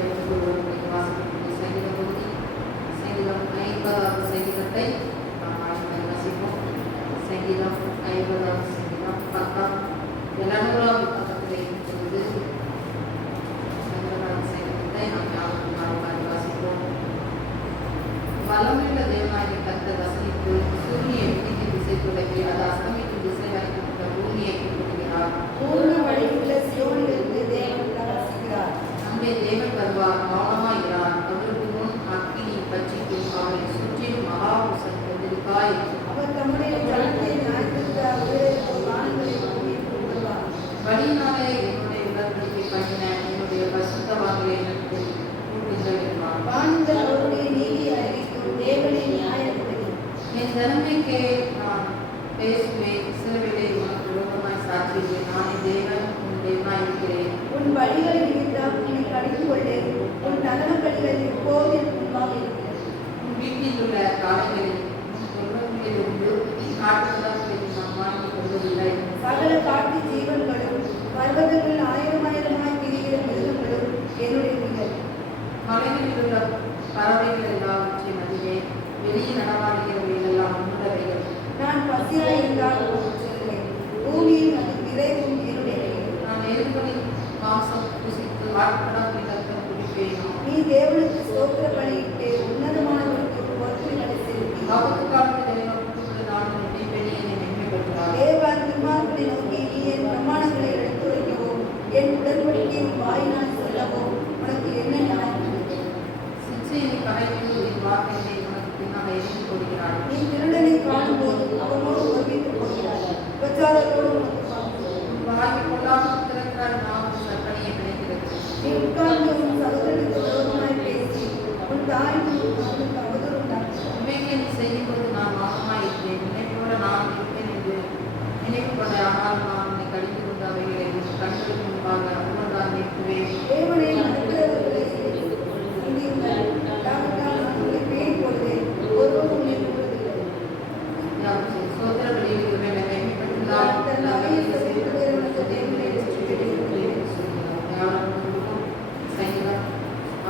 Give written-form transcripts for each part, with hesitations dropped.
வாசிக்கக்கூடிய சங்கீத பகுதி சங்கீதம் 50வது சங்கீதத்தை நாம் வாசிப்போம். சங்கீதம் 50வது சங்கீதம் பக்கம் 700வது பக்கத்தில் இருக்கிறது. 50வது சங்கீதத்தை நாம் யாவரும் வாசிப்போம். வளமுள்ள தேவனாகிய கர்த்தர் வசனித்து சூரிய விதிக்கு திசை துலக்கி அது அஸ்தமிக்கும் திசை வரைக்கும் பூமியை கூட்டுகிறார். பூர்ண வழியுள்ள சியோனிலிருந்து தேவன் பிரகாசிக்கிறார். அங்கே தேவன் வருவார், மௌனமாகிறார். அவருக்கு முன் அக்கினி பட்சிக்கும், அவரை சுற்றிலும் மகாபுருஷன் கொண்டிருக்காய். அவர் தம்முடைய ஜனத்தை நியாயத்திற்காக வானங்களை பூமிக்கு விடுவார். வழியினாலே என்னுடைய உடன்படிக்கை பண்ணின என்னுடைய பரிசுத்தவான்களை எனக்கு கூட்டுங்கள் என்பார். வானங்கள் அவருடைய நீதியை அறிவிக்கும், தேவனை நியாயப்படி. என் ஜனமைக்கே நான் பேசுவேன், இஸ்ரவேலே உனக்கு விரோதமாய் சாட்சியிடுவேன். நானே தேவன், உன் தேவனாய் இருக்கிறேன். உன் வழிகளை நிமித்தம் உன்னை கடிந்து கொண்டேன். உன் நலவழிகள் எப்போது எனக்கு முன்பாக இருக்கிறது. உன் வீட்டில் உள்ள காலைகளில் தொழுவங்களிலிருந்து காட்டுதல்களில் நான் வாங்கிக் கொள்வதில்லை. சகல காட்டு ஜீவன்களும் பர்வதங்கள் ஆயிரமாயிரமாய் திரிகிற மிருகங்களும் என்னுடைய பிள்ளை. மலைகளில் உள்ள பறவைகள் எல்லாவற்றையும் அறிவேன். வெளியில் நடமாடுகிறவைகள் எல்லாம் உன்னதவைகள். நான் பசியாய் இருந்தால் சொல்லுவேன், பூமியில் அது விரைவும் என்னுடைய பிள்ளை. நான் எருமைகளின் மாம்சம் புசித்து ஆட்கடப்பில் ரத்தம் குடிப்பேன். நீ தேவனுக்கு ஸ்தோத்திர பலியிட்டு உன்னதமானவருக்கு பொறுப்புகளை செலுத்தி ஆபத்து காலத்தில் என்னோடு நான் இடைப்பெணி என்னை மேன்மைப்படுத்துகிறார். தேவன் துன்மார்க்கனை நோக்கி நீ என் பிரமாணங்களை எடுத்துரைக்கவும் என் உடன்படிக்கையின் வாயினால் சொல்லவும் உனக்கு என்ன நியாயம்? சிற்சையை கரைத்து என் வார்த்தையை உனக்கு பின்னால் எரிந்து போடுகிறார். நீ திருடனை காணும்போது அவனோடு ஒருமித்து போகிறாய், பிரச்சாரத்தோடு உனக்கு வாங்குகிறாய். உன் வாயை கொள்ளாமல் திறக்கிறார், நாம் கற்பனையை பிணைக்கிறது. நீ உட்கார்ந்து உன் சகோதரனுக்கு விரோதமாய் பேசி உன் தாய்க்கு அவனுக்கு அவதூறு உண்டாக்குகிறாய். இவைகளை நீ செய்யும்போது நான் மௌனமாய் இருக்கிறேன். உன்னை போல நான் இருப்பேன் என்று நினைவு கொண்ட, ஆனால் நான் உன்னை கடிந்து கொண்ட அவைகளை உன் கண்களுக்கு முன்பாக அவ்வளவுதான் நிறுத்துவேன். தேவனை மறக்கிறவர்களை சிந்தியுங்கள். யாவற்றால் நான் உங்களை பேணி போடுவேன், ஒருவரும் உன்னை கூறுவதில்லை. சோதர வழியில் ஒருவேளை மேம்பட்டுள்ளால் தன் அவையை செலுத்துகிறவனுக்கு தேவனை சங்கீதம்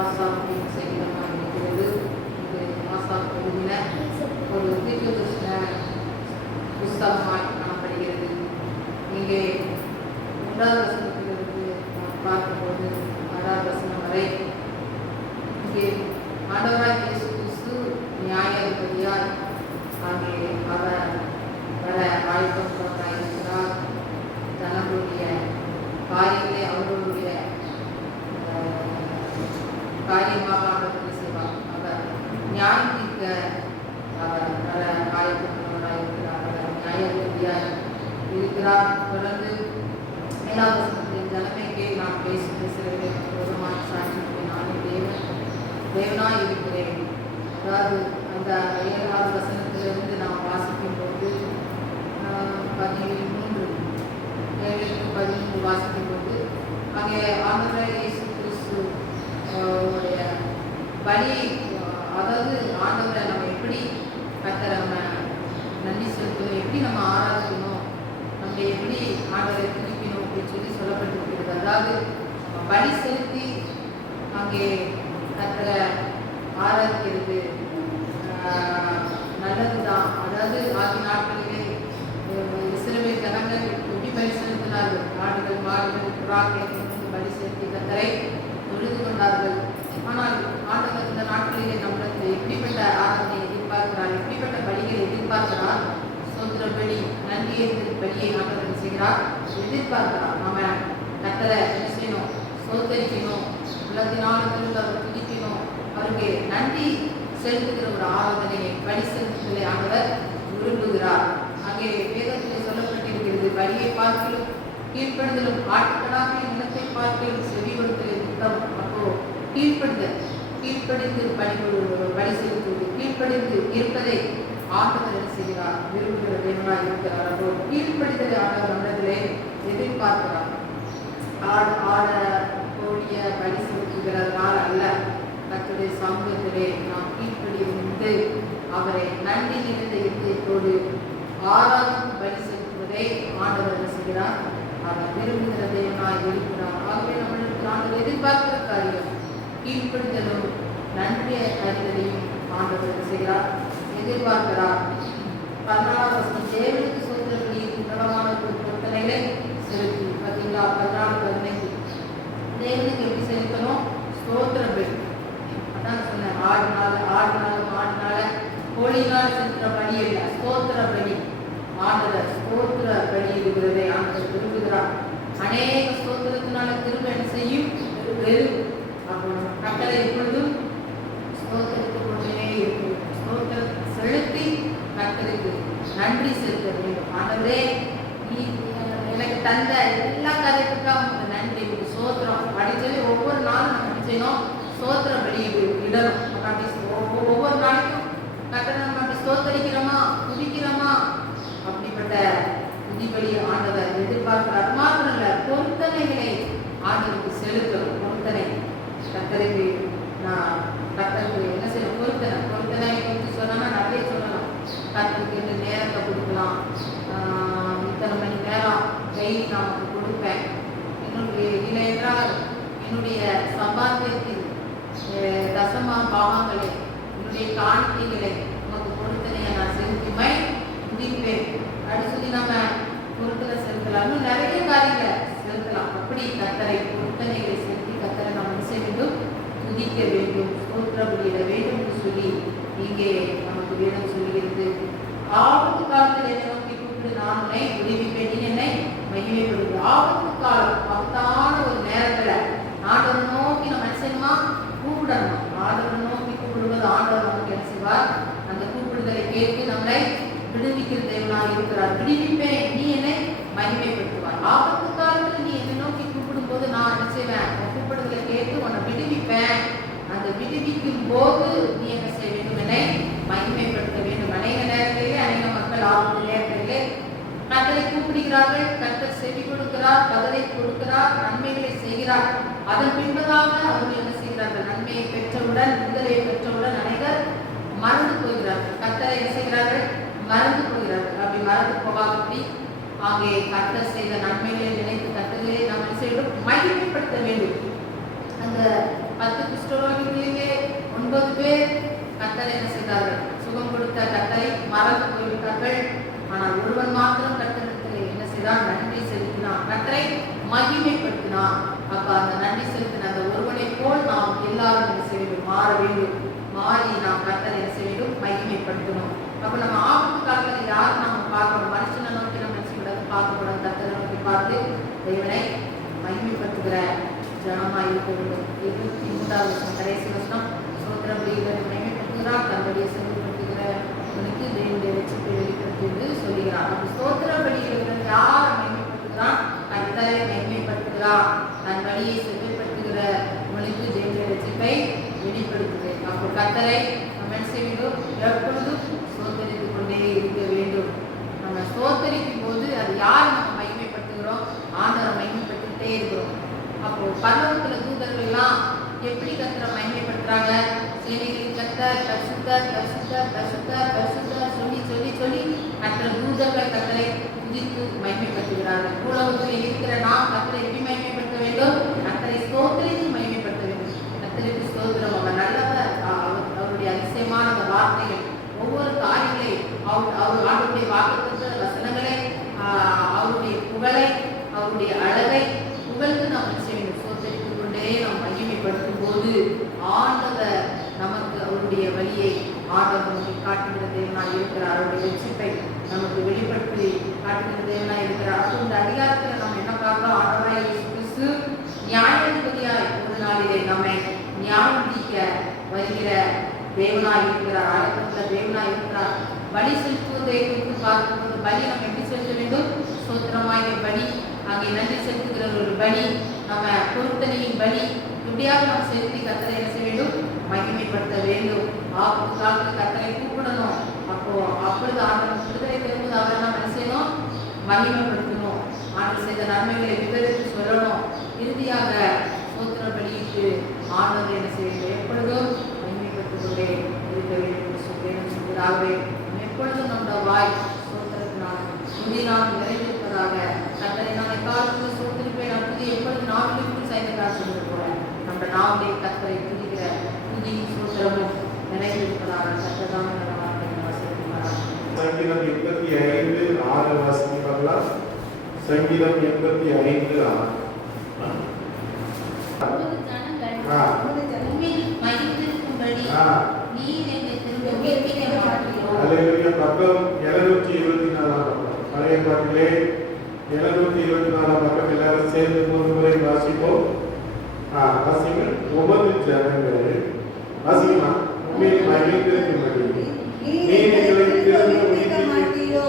ஆசாப்பின் சங்கீதமாக இருக்கிறது. இது ஆசாப் எழுதின ஒரு தீர்க்கதரிசன புஸ்தகமாய் காணப்படுகிறது. இங்கே 1வது வசனத்திலிருந்து நாம் பார்க்கும்போது 6வது வசனம் வரை இங்கே ஆண்டவராய் இயேசு கிறிஸ்து நியாயாதிபதியாய் அங்கே அவர் வர ஆயத்தமாக இருக்கிறார். ஜனங்களுடைய காரியங்களை அவர்களுடைய காரியமாக ஆண்டவர் செய்வார். அவர் நியாயம் தீர்க்க அவர் வர ஆயத்தமாக இருக்கிறார். அவர் நியாயாதிபதியாய் இருக்கிறார். தொடர்ந்து 7வது வசனத்தில் ஜனமைக்கே நான் பேசும் பேசுகிறேன், விரோதமாக சாட்சிக்கு நானே தேவனாய் இருக்கிறேன். அதாவது அந்த 7வது வசனத்திலிருந்து நாம் வாசிக்கும் போது 13 வாசிக்கும் போது அங்கே ஆண்டவர் இயேசு கிறிஸ்து உடைய பலி, அதாவது ஆண்டவரை நம்ம எப்படி கர்த்தரை நம்ம நன்றி செலுத்தணும், எப்படி நம்ம ஆராதிக்கணும், நம்ம எப்படி ஆண்டவரை துதிக்கணும் அப்படின்னு சொல்லப்பட்டிருக்கிறது. அதாவது பலி செலுத்தி அங்கே கர்த்தரை ஆராதிக்கிறது நல்லதுதான். அதாவது ஆதி நாட்களிலே இஸ்ரவேல் ஜனங்கள் எப்படி பலி செலுத்தினார்கள்? ஆடுகள், மாடுகள், புறாக்களை பலி செலுத்தி கர்த்தரை தொழுது கொண்டார்கள். ஆனால் ஆண்டவர் இந்த நாட்களிலே நம்மளுக்கு எப்படிப்பட்ட ஆராதனை எதிர்பார்க்கிறார், எப்படிப்பட்ட பலிகளை எதிர்பார்க்கிறார்? சோதர பலி, நன்றி பலியை ஆண்டவர் செய்கிறார், எதிர்பார்க்கிறார். நம்ம கர்த்தரை என்ன செய்யணும்? சோதரிக்கணும், உள்ளத்தினாலும் அவர் துதிக்கணும், அவருக்கு நன்றி செலுத்துகிற ஒரு ஆராதனையை, பலி செலுத்துதலை ஆண்டவர் விரும்புகிறார். அங்கே வேதத்தில் சொல்லப்பட்டிருக்கிறது, பலியை பார்க்கலும் கீழ்ப்படுதலும் ஆட்டுக்கடாக நிலத்தை பார்க்கலும் செவி கொடுத்தல் திட்டம். அப்போ கீழ்ப்படிந்து பலி செலுத்துவது, கீழ்ப்படிந்து இருப்பதை ஆண்டவர் செய்கிறார், விரும்புகிற தேவனாய் இருக்கிறார். அப்போ கீழ்ப்படிதலை ஆண்டவர் நம்மிடத்திலே எதிர்பார்க்கிறார். ஆட கோடிய பலி செலுத்துகிறதுனால் அல்ல, கர்த்தருடைய சமூகத்திலே நாம் கீழ்ப்படிந்து அவரை நன்றி நிறைந்த இதயத்தோடு ஆராதனை பலி செலுத்துவதை ஆண்டவர் செய்கிறார். அவர் விரும்புகிற தேவனாய் இருக்கிறார். ஆகவே நம்மளுக்கு ஆண்டவர் எதிர்பார்க்கிற காரியம் கீழ்ப்படுதலும் நன்றி அறிதலையும் ஆண்டவர் என்ன செய்கிறார், எதிர்பார்க்கிறார். 14 வசனம், தேவனுக்கு சோத்திர பலியின் பிரபலமான ஒரு பொருத்தனைகளை செலுத்தி. பார்த்தீங்களா, 14-15 தேவனுக்கு எப்படி செலுத்தணும்? ஸ்தோத்திர பலி. அதான் சொன்னேன், ஆடினால கோழினால செலுத்துற பலி இல்லை, ஸ்தோத்திர பலி. ஆண்டவர் ஸ்தோத்திர பலி இருக்கிறதை ஆண்டவர் விரும்புகிறார். அநேக ஸ்தோத்திரத்தினால திரும்ப என்ன செய்யும்? அப்போ கட்டளை எப்பொழுதும் ஸ்தோத்திரத்தை கொண்டே இருக்கும். ஸ்தோத்திரத்தை செலுத்தி கர்த்தருக்கு நன்றி செலுத்த வேண்டும். ஆண்டவரே, நீ எனக்கு தந்த எல்லா காரியத்துக்காக நன்றி, ஸ்தோத்திரம் அப்படின்னு சொல்லி ஒவ்வொரு நாளும் நம்ம செய்யணும், ஸ்தோத்திர பலி இடணும். ஒவ்வொரு நாளைக்கும் கர்த்தரை நம்ம அப்படி ஸ்தோத்தரிக்கிறோமா, துதிக்கிறோமா, அப்படிப்பட்ட துதிபலி ஆண்டவர் எதிர்பார்க்கிறார். மாத்திரம் இல்ல, பொருத்தனைகளை ஆண்டவருக்கு செலுத்தணும். பொருத்தனை கர்த்தருக்கு கர்த்தருக்கு என்ன செய்யணும்? பொருத்தனை குறித்து சொன்னா நிறைய சொல்லலாம். கர்த்தருக்கு இந்த நேரத்தை கொடுக்கலாம், இத்தனை மணி நேரம் டெய்லி நான் உனக்கு கொடுப்பேன், இல்லை என்றால் என்னுடைய சம்பாத்தியத்தில் தசமா பாகங்களை, என்னுடைய காணிக்கைகளை உனக்கு பொருத்தனையை நான் செலுத்திமை துதிப்பேன் அப்படின்னு சொல்லி நம்ம பொருத்தனை செலுத்தலாம். இன்னும் நிறைய காரியங்களை செலுத்தலாம். அப்படி கர்த்தரை பொருத்தனைகளை செலுத்தி கர்த்தரை நாம் செய்ய வேண்டும், துதிக்க வேண்டும், ஸ்தோத்திர பலியிட வேண்டும் என்று சொல்லி இங்கே நமக்கு வேதம் சொல்கிறது. ஆபத்து காலத்தில் என்னை நோக்கி கூப்பிட்டு நான் உன்னை விடுவிப்பேன், நீ என்னை மகிமைப்படுது. ஆபத்து காலம், ஆபத்தான ஒரு நேரத்துல ஆண்டவரை நோக்கி நம்ம என்ன செய்யணுமா? கூப்பிடணும். ஆண்டவரை நோக்கி கூப்பிடுவது ஆண்டவர் நமக்கு என்ன செய்வார்? அந்த கூப்பிடுதலை கேட்டு நம்மளை விடுவிக்கிற தேவனாக இருக்கிறார். விடுவிப்பேன், நீ என்னை மகிமைப்படுத்துவார். ஆபத்து காலத்தில் நீ என்னை நோக்கி கூப்பிடும் போது நான் என்ன செய்வேன்? கூப்பிடுதலை கேட்டு உன்னை விடுவிப்பேன். அந்த விடுவிக்கும் போது நீ என்ன செய்ய வேண்டும்? என்னை மகிமைப்படுத்த வேண்டும். அநேக நேரங்களிலே அநேக மக்கள் ஆபத்து நேரங்களிலே கர்த்தரை கூப்பிடுகிறார்கள், கர்த்தர் செவி கொடுக்கிறார், பதிலை கொடுக்கிறார், நன்மைகளை செய்கிறார். அதன் பின்பதாக அவர்கள் என்ன செய்கிறார்கள்? நன்மையை பெற்றவுடன், விடுதலையை பெற்றவுடன் அனைவர் மறந்து போகிறார்கள். கர்த்தரை என்ன செய்கிறார்கள்? மறந்து போகிறார்கள். அப்படி மறந்து போகாதபடி அங்கே கர்த்தர் செய்த நன்மைகளை நினைத்து கர்த்தரை நாம் என்ன செய்யணும்? மகிமைப்படுத்த வேண்டும். அந்த 10 குஷ்டரோகிகளிலே 9 பேர் கர்த்தரை என்ன செய்தார்கள்? சுகம் கொடுத்த கர்த்தரை மறந்து போய்விட்டார்கள். ஆனால் ஒருவன் மாத்திரம் கர்த்தரிடத்திலே என்ன செய்தான்? நன்றி செலுத்தினான், கர்த்தரை மகிமைப்படுத்தினான். அப்ப அந்த நன்றி செலுத்தின அந்த ஒருவனை போல் நாம் எல்லாரும் என்ன செய்ய வேண்டும்? மாற வேண்டும். மாறி நாம் கர்த்தரை என்ன செய்ய வேண்டும்? மகிமைப்படுத்தணும். அப்ப நம்ம ஆபத்து காலத்தில் யார் நாம பார்க்கணும்? மனுஷனை நோக்கி நம்ம செய்யக்கூடாது, பார்க்கக்கூடாது. கர்த்தரை நோக்கி பார்த்து தேவனை மகிமைப்படுத்துகிற ஜனமா இருக்க வேண்டும். 23வது கடைசி வசனம், சோத்திர பலிகளை மகிமைப்படுத்துகிறார், தன்னுடைய செல்வப்படுத்துகிற உனக்கு தேவனுடைய வெற்றியை வெளிப்படுத்தி என்று சொல்லுகிறார். அப்படி சோத்திர பலிகள் யார் மகிமைப்படுத்துகிறான்? கர்த்தரை மகிமைப்படுத்துகிறார். தன் வழியை செல்வப்படுத்துகிற உனக்கு தேவனுடைய வெற்றியை வெளிப்படுத்துகிறேன். அப்போ கர்த்தரை நம்ம என்ன செய்ய வேண்டும்? எப்பொழுதும் சோத்தரித்துக் கொண்டே இருக்க வேண்டும். நம்ம சோத்தரிக்கும் போது அது யார் நம்ம மகிமைப்படுத்துகிறோம்? ஆண்டவரை மகிமைப்படுத்திட்டே இருக்கிறோம். அப்போ பரலோகத்துல தூதர்கள் எல்லாம் எப்படி கர்த்தரை மகிமைப்படுத்துறாங்க? சேனைகளின் கர்த்தர் பரிசுத்தர் பரிசுத்தர் பரிசுத்தர் பரிசுத்தர் சொல்லி சொல்லி சொல்லி கர்த்தர் தூதர்கள் கர்த்தரை துதித்து மகிமைப்படுத்துகிறார்கள். பூலோகத்தில் இருக்கிற நாம் கர்த்தரை எப்படி மகிமைப்படுத்த வேண்டும்? கர்த்தரை ஸ்தோத்திரித்து மகிமைப்படுத்த வேண்டும். கர்த்தருக்கு ஸ்தோத்திரம், அவர் நல்லவர், அவருடைய அதிசயமான அந்த வார்த்தைகள், ஒவ்வொரு காரியங்களை, அவருடைய வாக்குத்தத்த வசனங்களை, அவருடைய புகழை, அவருடைய அழகை புகழ்ந்து நாம் செய்யணும். சோதரித்துக் கொண்டே நாம் மகிமைப்படுத்தும் போது ஆண்டவர் நமக்கு அவருடைய வழியை ஆண்டவர் நமக்கு காட்டுகிற தேவனாய் இருக்கிறார். அவருடைய வெற்றிப்பை நமக்கு வெளிப்படுத்தி காட்டுகிற தேவனாய் இருக்கிறார். அப்போ இந்த அதிகாரத்தில் நம்ம என்ன பார்க்கிறோம்? ஆண்டவராய் இயேசு கிறிஸ்து நியாயாதிபதியாய் ஒரு நாளிலே நம்மை நியாயம் தீர்க்க வருகிற தேவனாய் இருக்கிறார். அழைக்கப்பட்ட தேவனாய் இருக்கிறார். பலி செலுத்துவதை குறித்து பார்க்கும்போது பலி நம்ம எப்படி செலுத்த வேண்டும்? சோத்திரமாய் பலி, அங்கே நன்றி செலுத்துகிற ஒரு பலி, நம்ம பொருத்தனையின் பலி, இப்படியாக நம்ம செலுத்தி கர்த்தரை என்ன செய்ய வேண்டும்? மகிமைப்படுத்த வேண்டும். ஆபத்து காலத்தில் கர்த்தரை கூப்பிடணும். அப்பொழுது ஆண்டவர் விடுதலை பெறும்போது அவரை நம்ம என்ன செய்யணும்? மகிமைப்படுத்தணும். ஆண்டவர் செய்த நன்மைகளை விவரித்து சொல்லணும். இறுதியாக சோத்திர பலியிட்டு ஆண்டவர் என்ன செய்ய வேண்டும்? எப்பொழுதும் மகிமைப்படுத்திக் கொண்டே இருக்க வேண்டும் என்று சொல்கிறாகவே எப்பொழுதும் நம்முடைய வாய் சோத்திரத்தினால் புதினால் நிறைந்திருப்பதாக. கர்த்தரை நான் எக்காலத்தில் சோத்திருப்பேன், அப்போது எப்பொழுது நாவிலிருந்து செய்த காசு போல நம்ம நாவிலே கர்த்தரை கர்த்தாவே நல்ல வார்த்தைகளை வாசிக்கிறார். சங்கீதம் 85:6 வாசித்து பார்க்கலாம். சங்கீதம் 85:6. உமது ஜனங்கள் உமது ஜனங்கள் உம்மில் மகிழ்ந்திருக்கும்படி நீர் என்னை திரும்ப உயிர்ப்பிக்க மாட்டீரோ. அல்லேலூயா. பக்கம் 724 பக்கம். பழைய பாட்டிலே 724 பக்கம் எல்லாரும் சேர்ந்து 3 முறை வாசிப்போம். வாசிங்கள். உமது ஜனங்கள் வாசிக்கமா உம்மில் மகிழ்ந்திருக்கும்படி நீர் எங்களை திரும்ப உயிர்ப்பிக்க மாட்டீரோ.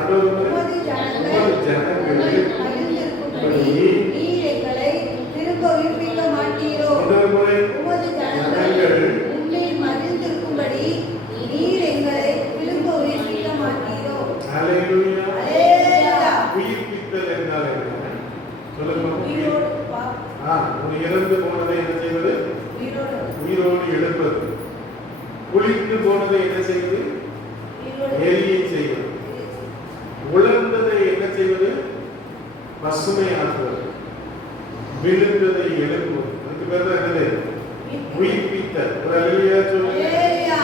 இன்னொரு முறை. உமது உமது ஜனங்கள் மகிழ்ந்திருக்கும்படி நீர் எங்களை திரும்ப உயிர்ப்பிக்க மாட்டீரோ. இன்னொரு முறை. உமது ஜனங்கள் உம்மில் மகிழ்ந்திருக்கும்படி நீர் எங்களை திரும்ப உயிர்ப்பிக்க மாட்டீரோ. அல்லேலூயா. அல்லேலூயா. உயிர்ப்பித்தல் என்றால் என்ன? சொல்லுங்க. உயிரோடு ஒரு இறந்து போனதை என்ன செய்வது? உயிரோடு உயிரோடு எழுப்பது. குளித்து போனதை என்ன செய்வது? எரியை செய்வது. உலர்ந்ததை என்ன செய்வது? பசுமையாக்குவது. விழுந்ததை எழுப்புவது. அதுக்கு பேர் தான் என்னது? உயிர்ப்பித்தல். ஒரு அல்லேலூயா சொல்லுங்க. அல்லேலூயா.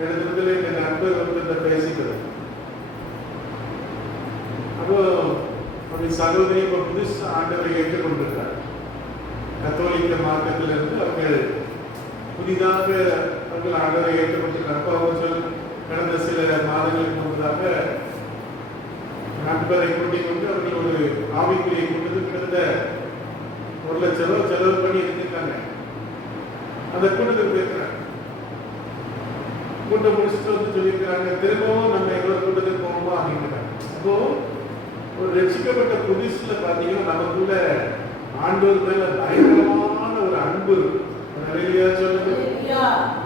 இடத்துல இந்த நண்பர் வந்து பேசிக்கிறது. அப்போ அப்படி சகோதரி இப்போ புதுசு ஆண்டவரை ஏற்றுக்கொண்டிருக்கார். கத்தோலிக்க மார்க்கத்திலிருந்து அவர்கள் புதிதாக அவர்கள் ஆண்டவரை ஏற்றுக்கொண்டிருக்கார். அப்போ அவங்க கடந்த சில மாதங்களுக்கு முன்பதாக நண்பரை கூட்டிக் கொண்டு அவர்கள் ஒரு ஆவிக்குறியை கொண்டு கிட்டத்தட்ட 1 லட்சம் ரூபாய் செலவு பண்ணி இருந்திருக்காங்க. அந்த கூட்டத்துக்கு போயிருக்கிறாங்க. கூட்டம் முடிச்சுட்டு வந்து சொல்லியிருக்கிறாங்க, திரும்பவும் நம்ம எங்களோட கூட்டத்துக்கு போகணுமா அப்படின்றாங்க. அப்போ ஒரு ரட்சிக்கப்பட்ட புதுசுல பாத்தீங்கன்னா நமக்குள்ள ஆண்டவர் மேல பயங்கரமான ஒரு அன்பு நிறைய சொல்லுது.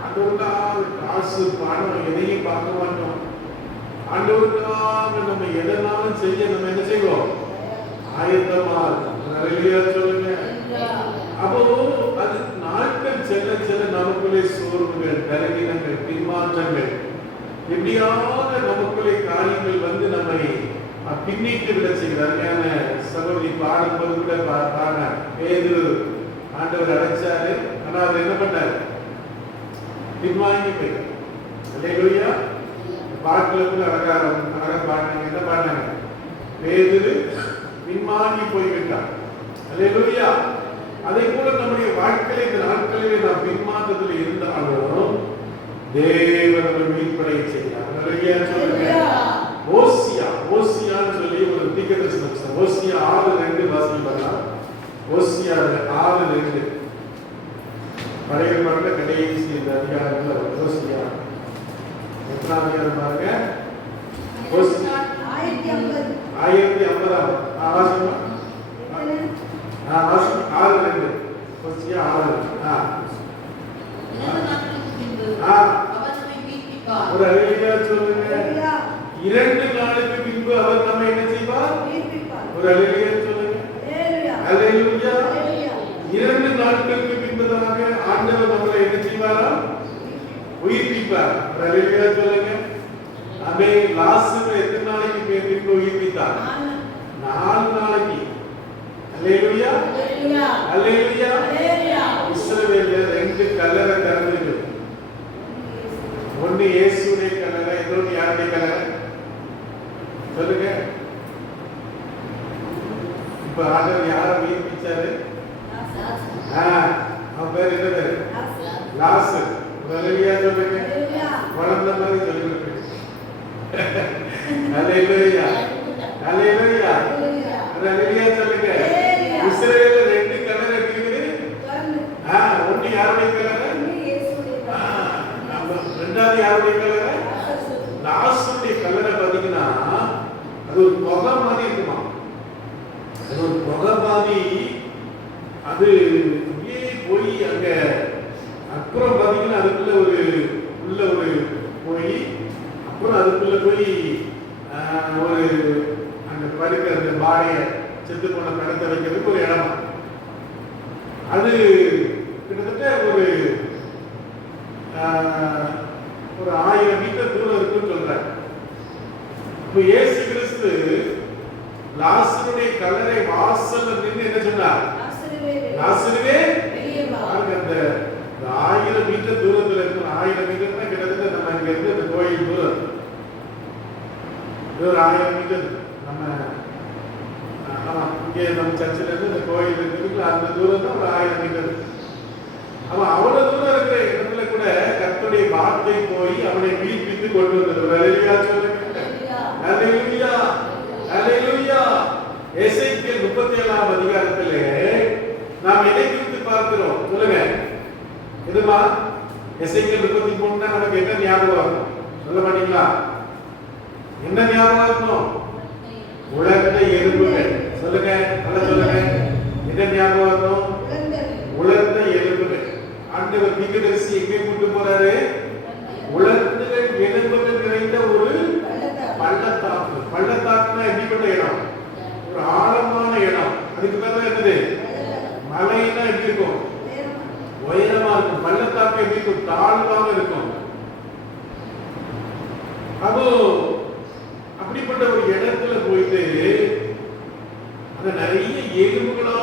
ஆண்டவருக்காக காசு பணம் எதையும் பார்க்க மாட்டோம். ஆண்டவருக்காக நம்ம எதனாலும் செய்ய நம்ம என்ன செய்வோம்? ஆயத்தமா நிறைய சொல்லுங்க. அப்போ அது நாட்கள் செல்ல செல்ல நமக்குள்ளே சோர்வுகள், பலவீனங்கள், பின்மாற்றங்கள், எப்படியாக நமக்குள்ளே காரியங்கள் வந்து நம்மை பின்னிட்டு விட செய்கிறாங்க. சகோதரி பாடும்போது கூட பாருங்க, பேதுரு ஆண்டவர் அழைச்சாரு, ஆனா அவர் என்ன பண்ணாரு? பின்வாங்கி போயிட்டார். அல்லேலூயா. பாட்டுல கூட அழகா பாடினாங்க. என்ன பாடினாங்க? பேதுரு பின்வாங்கி போய்விட்டார். அல்லேலூயா. அதே போல நம்முடைய வாழ்க்கையில இந்த நாட்களிலே நாம் பின்மாற்றத்தில் இருந்தாலும் தேவன் நம்மை மீட்படைய செய்கிறார். அல்லேலூயா சொல்லுங்க. ஓசியான்னு சொல்லி ஒரு தீர்க்கதரிசனம். ஓசியா 6:2 வாசிப்பாங்க. ஓசியா 6:2 பழைய ஏற்பாட்டுல கடைசி இந்த அதிகாரத்துல ஓசியா எத்தனாம் அதிகாரம் பாருங்க? 1050 1050 வாசிப்பா. வாசி 6:2 ஓசியா 6:2. 2 நாட்களுக்கு பின்பு ஆ. அவர் நம்மை மீட்பிப்பார். ஒரு அல்லேலூயா சொல்லுங்க. அல்லேலூயா. 2 நாளுக்கு பின்பு அவர் நம்மை என்ன செய்வார்? உயிர்ப்பிப்பார். ஒரு அல்லேலூயா சொல்லுங்க. அல்லேலூயா. அல்லேலூயா. அல்லேலூயா. 2 நாட்களுக்கு பின்பதாக ஆண்டவர் நம்மளை என்ன செய்வாரா? உயிர்ப்பிப்பார். ஒரு அல்லேலூயா சொல்லுங்க. அவே லாசரு எத்தனை நாளைக்கு பின்பு உயிர்ப்பித்தார்? 4 நாளைக்கு. அல்லேலூயா. அல்லேலூயா. அல்லேலூயா. அல்லேலூயா. இஸ்ரவேல்ல 2 கல்லறை திறந்திருக்கு. ஒன்னு இயேசுடைய கல்லறை, இன்னொன்னு யாருடைய கல்லறை? சொல்லுங்க. இப்ப ஆண்டவர் யாரை உயிர்ப்பிச்சாரு? அவன் பேர் என்ன பேரு? லாசர். அல்லேலூயா சொல்லுங்க. அல்லேலூயா. வளர்ந்த மாதிரி சொல்லிருக்கு. அல்லேலூயா. அல்லேலூயா. அல்லேலூயா சொல்லுங்க. இஸ்ரவேல்ல 2 கல்லறை இருக்குது. ஒன்னு யாருடைய கல்லறை? ரெண்டாவது யாருடைய கல்லறை? லாசருடைய கல்லறை பாத்தீங்கன்னா அது ஒரு புகை மாதிரி இருக்குமா. அது ஒரு புகை மாதிரி. அது போய் அங்க அப்புறம் பாத்தீங்கன்னா அதுக்குள்ள உள்ள போய் அப்புறம் அதுக்குள்ள போய் ஒரு அந்த படுக்க அந்த பாடைய செத்து போன படத்தை வைக்கிறதுக்கு ஒரு இடமா. அது கிட்டத்தட்ட ஒரு 1000 மீட்டர் தூரம் இருக்குன்னு சொல்றாங்க. இப்ப இயேசு கிறிஸ்து லாசருடைய கல்லறை வாசல்ல நின்று என்ன சொன்னார்? லாசருவே வெளியே வா. அந்த 1000 மீட்டர் தூரத்துல இருக்கு. 1000 மீட்டர்னா கிட்டத்தட்ட நம்ம இங்க இருந்து இது ஒரு 1000 மீட்டர். நம்ம இங்கே நம்ம சர்ச்சில் இருந்து இந்த கோயில் இருக்கிறதுக்கு அந்த தூரம் தான் ஒரு 1000 மீட்டர். அவன் அவ்வளவு தூரம் இருக்கிற இடத்துல கூட கர்த்தருடைய வார்த்தை போய் அவனை வீழ்ப்பித்து கொண்டு வந்தது. அல்லேலூயா சொல்லுங்க. அல்லேலூயா, அல்லேலூயா. எசேக்கியேல் 37ஆம் அதிகாரத்திலே நாம் எதை குறித்து பார்க்கிறோம் சொல்லுங்க. எதுமா? எசேக்கியேல் 33 நமக்கு என்ன ஞாபகம் வரும்? சொல்ல மாட்டீங்களா? என்ன ஞாபகம் வரணும்? உலர்ந்த எலும்புகள். சொல்லுங்க, நல்லா சொல்லுங்க. என்ன ஞாபகம் வரணும்? உலர்ந்த எலும்புகள். ஆண்டவர் தீர்க்கதரிசி எங்கே கூட்டு போறாரு? உலர்ந்த எலும்புகள் நிறைந்த ஒரு பள்ளத்தாக்கு. பள்ளத்தாக்குனா எப்படிப்பட்ட இடம்? ஒரு ஆழமான இடம். அதுக்கு பேர் என்னது? மலைன்னா எப்படி இருக்கும்? உயரமா இருக்கும். பள்ளத்தாக்கு எப்படி இருக்கும்? தாழ்வாக இருக்கும். அப்போ அப்படிப்பட்ட ஒரு இடத்துல போயிட்டு அங்க நிறைய எலும்புகளா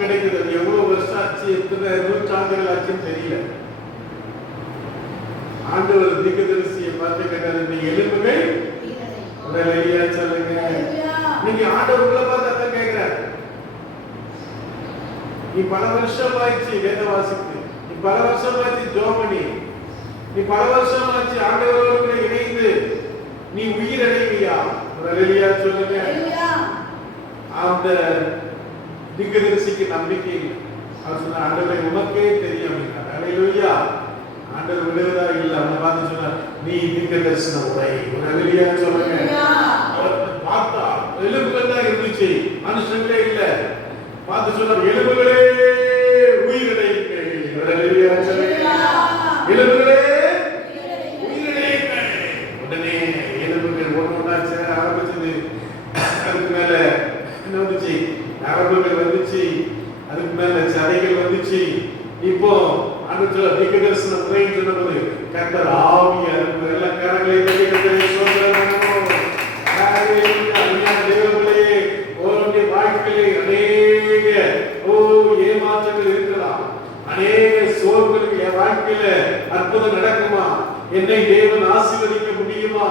கிடைக்குது. அது எவ்வளவு வருஷம் ஆச்சு, எத்தனை நூற்றாண்டுகள் ஆச்சுன்னு தெரியல. ஆண்டவர் தீர்க்கதரிசியை பார்த்து கேட்டார், இந்த எலும்புகள் உடலையா சொல்லுங்க. நீங்க ஆண்டவர்களை பார்த்து அதான் கேட்கிறாரு. நீ பல வருஷம் ஆயிடுச்சு வேத வாசித்து, நீ பல வருஷம் ஆச்சு ஜோமணி, நீ பல வருஷம் ஆச்சு ஆண்டவரோடு இணைந்து நீ உயிர் அடைவியா? உடலையா சொல்லுங்க. அந்த தீர்க்கதரிசிக்கு நம்பிக்கை இல்லை. அவர் சொன்ன ஆண்டவரை உனக்கே தெரியும். அல்லேலூயா. ஆண்டவர் விடுவதா இல்லை. அவனை பார்த்து சொன்னார், நீ தீர்க்கதரிசன உரை. அல்லேலூயா சொல்லுங்க. அவர் பார்த்தா எலும்புகள் தான் இருந்துச்சு, மனுஷங்களே இல்லை. பார்த்து சொன்னார், எலும்புகளே உயிரிழைங்கள். அல்லேலூயா சொல்லுங்க. எலும்புகளே உயிரிழைங்கள். உடனே எலும்புகள் ஒன்று ஒன்றா சேர ஆரம்பிச்சது. அதுக்கு மேல என்ன வந்துச்சு? நரம்புகள் வந்துச்சு. அதுக்கு மேல சதைகள் வந்துச்சு. இப்போ ஆண்டவர் தீர்க்கதரிசன உரைன்னு சொன்னபோது கர்த்தர் ஆவி அனுப்பு. எல்லா கரங்களை தட்டி கர்த்தரை ஸ்தோத்திரம் பண்ணுவோம். ஹalleluya. தேவர்களே, உங்களுடைய வாழ்க்கையிலே அநேக ஏமாற்றங்கள் இருக்கலாம். அநேக சோர்வுகளுக்கு என் வாழ்க்கையில அற்புதம் நடக்குமா? என்னை தேவன் ஆசீர்வதிக்க முடியுமா?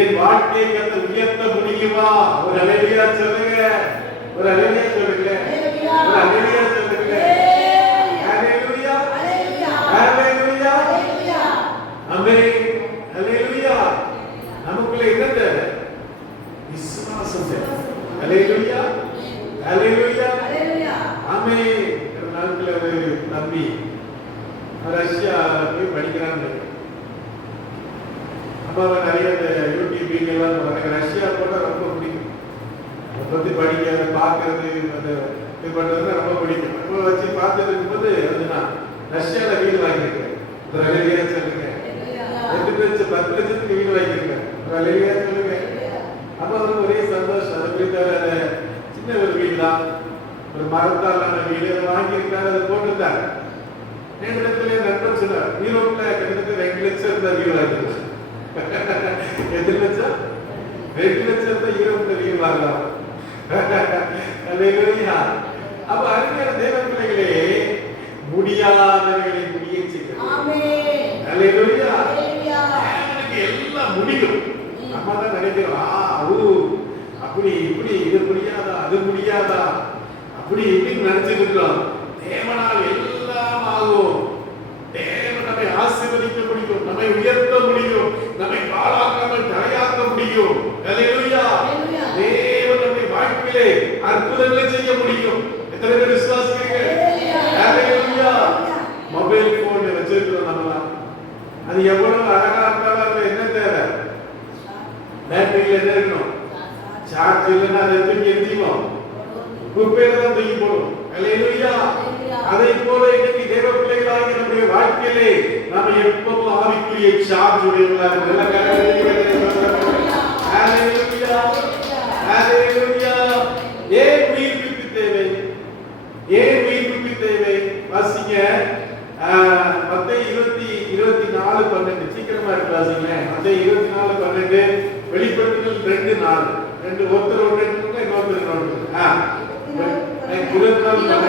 என் வாழ்க்கையை கர்த்தர் உயர்த்த முடியுமா? ஒரு அல்லேலூயா சொல்லுங்க. ஒரு அல்லேலூயா சொல்லுங்க. ஒரு அல்லேலூயா சொல்லுங்க. அல்லேலூயா, அல்லேலூயா, ஆமென். அல்லேலூயா. நமக்குள்ள என்ன தேவை? விசுவாசம் தேவை. அல்லேலூயா, அல்லேலூயா, ஆமென். ஒரு நாட்கள் ஒரு தம்பி ரஷ்யா போய் படிக்கிறாங்க. அப்ப அவன் நிறைய யூடியூப் வீடியோலாம் எனக்கு ரஷ்யா போட்டா ரொம்ப பிடிக்கும். அதை பத்தி படிக்கிறது, பார்க்கறது, அந்த இது பண்றது ரொம்ப பிடிக்கும். அப்போ வச்சு பார்த்துட்டு இருக்கும்போது அது நான் ரஷ்யால வீடு வாங்கியிருக்கேன். ஒரு அலையா சொல்லுங்க. 8 லட்சம் 10 லட்சத்துக்கு வீடு வாங்கியிருக்கேன். ஒரு அலையா சொல்லுங்க. அப்ப அவருக்கு ஒரே சந்தோஷம். அது போயிட்டாரு. அந்த சின்ன ஒரு வீடு தான், ஒரு மரத்தாலான வீடு. அதை வாங்கியிருக்காரு, அதை போட்டுருந்தாரு. 2 லட்சத்துல நண்பர் சொன்னார், யூரோப்ல கிட்டத்தட்ட 2 லட்சம் இருந்தா வீடு வாங்கிருக்காரு. எத்தனை லட்சம்? 2 லட்சம் இருந்தா யூரோப்ல வீடு வாங்கலாம். அல்லேலூயா. அப்ப அருமையான தேவ பிள்ளைகளே, முடியாதவர்களை முடிய செய்கிறது. ஆமென். அல்லேலூயா. எனக்கு எல்லாம் முடியும். நம்ம தான் நினைக்கிறோம், அப்படி இப்படி இது முடியாதா, அது முடியாதா, அப்படி இப்படி நினைச்சிட்டு இருக்கோம். தேவனால் எல்லாம் ஆகும். தேவன் நம்மை ஆசீர்வதிக்க முடியும், நம்மை உயர்த்த முடியும், நம்மை பாழாக்காமல் தலையாக்க முடியும். அல்லேலூயா. தேவன் நம்மை வாழ்க்கையிலே அற்புதங்களை செய்ய முடியும். எத்தனை பேர் விசுவாசிக்கிறீங்க? அல்லேலூயா. மொபைல் போன் வச்சிருக்கிறோம் நம்ம. அது எவ்வளவு அழகா இருந்தாலும் அதுல என்ன தேவை? பேட்டரியில என்ன இருக்கணும்? சார்ஜ் இல்லைன்னா அதை தூக்கி எரிஞ்சிக்கும், குப்பையில தான் தூக்கி போடும். அல்லேலூயா. அதை போல இன்னைக்கு தேவ பிள்ளைகளாகிய நம்முடைய வாழ்க்கையிலே நாம எப்பவும் ஆவிக்குரிய சார்ஜ் உடையவர்களாக அல்லேலூயா. அல்லேலூயா. ஏன் உயிர்ப்பிப்பு தேவை? ஏன் உயிர்ப்பிப்பு தேவை? வாசிங்க மத்தேயு 24:12. சீக்கிரமா இருக்கு வாசிங்க. மத்தேயு 24:12. வெளிப்படுத்தல் 2:4. ரெண்டு ஒருத்தர் ஒன்று இன்னொருத்தர் இன்னொரு. 24:12.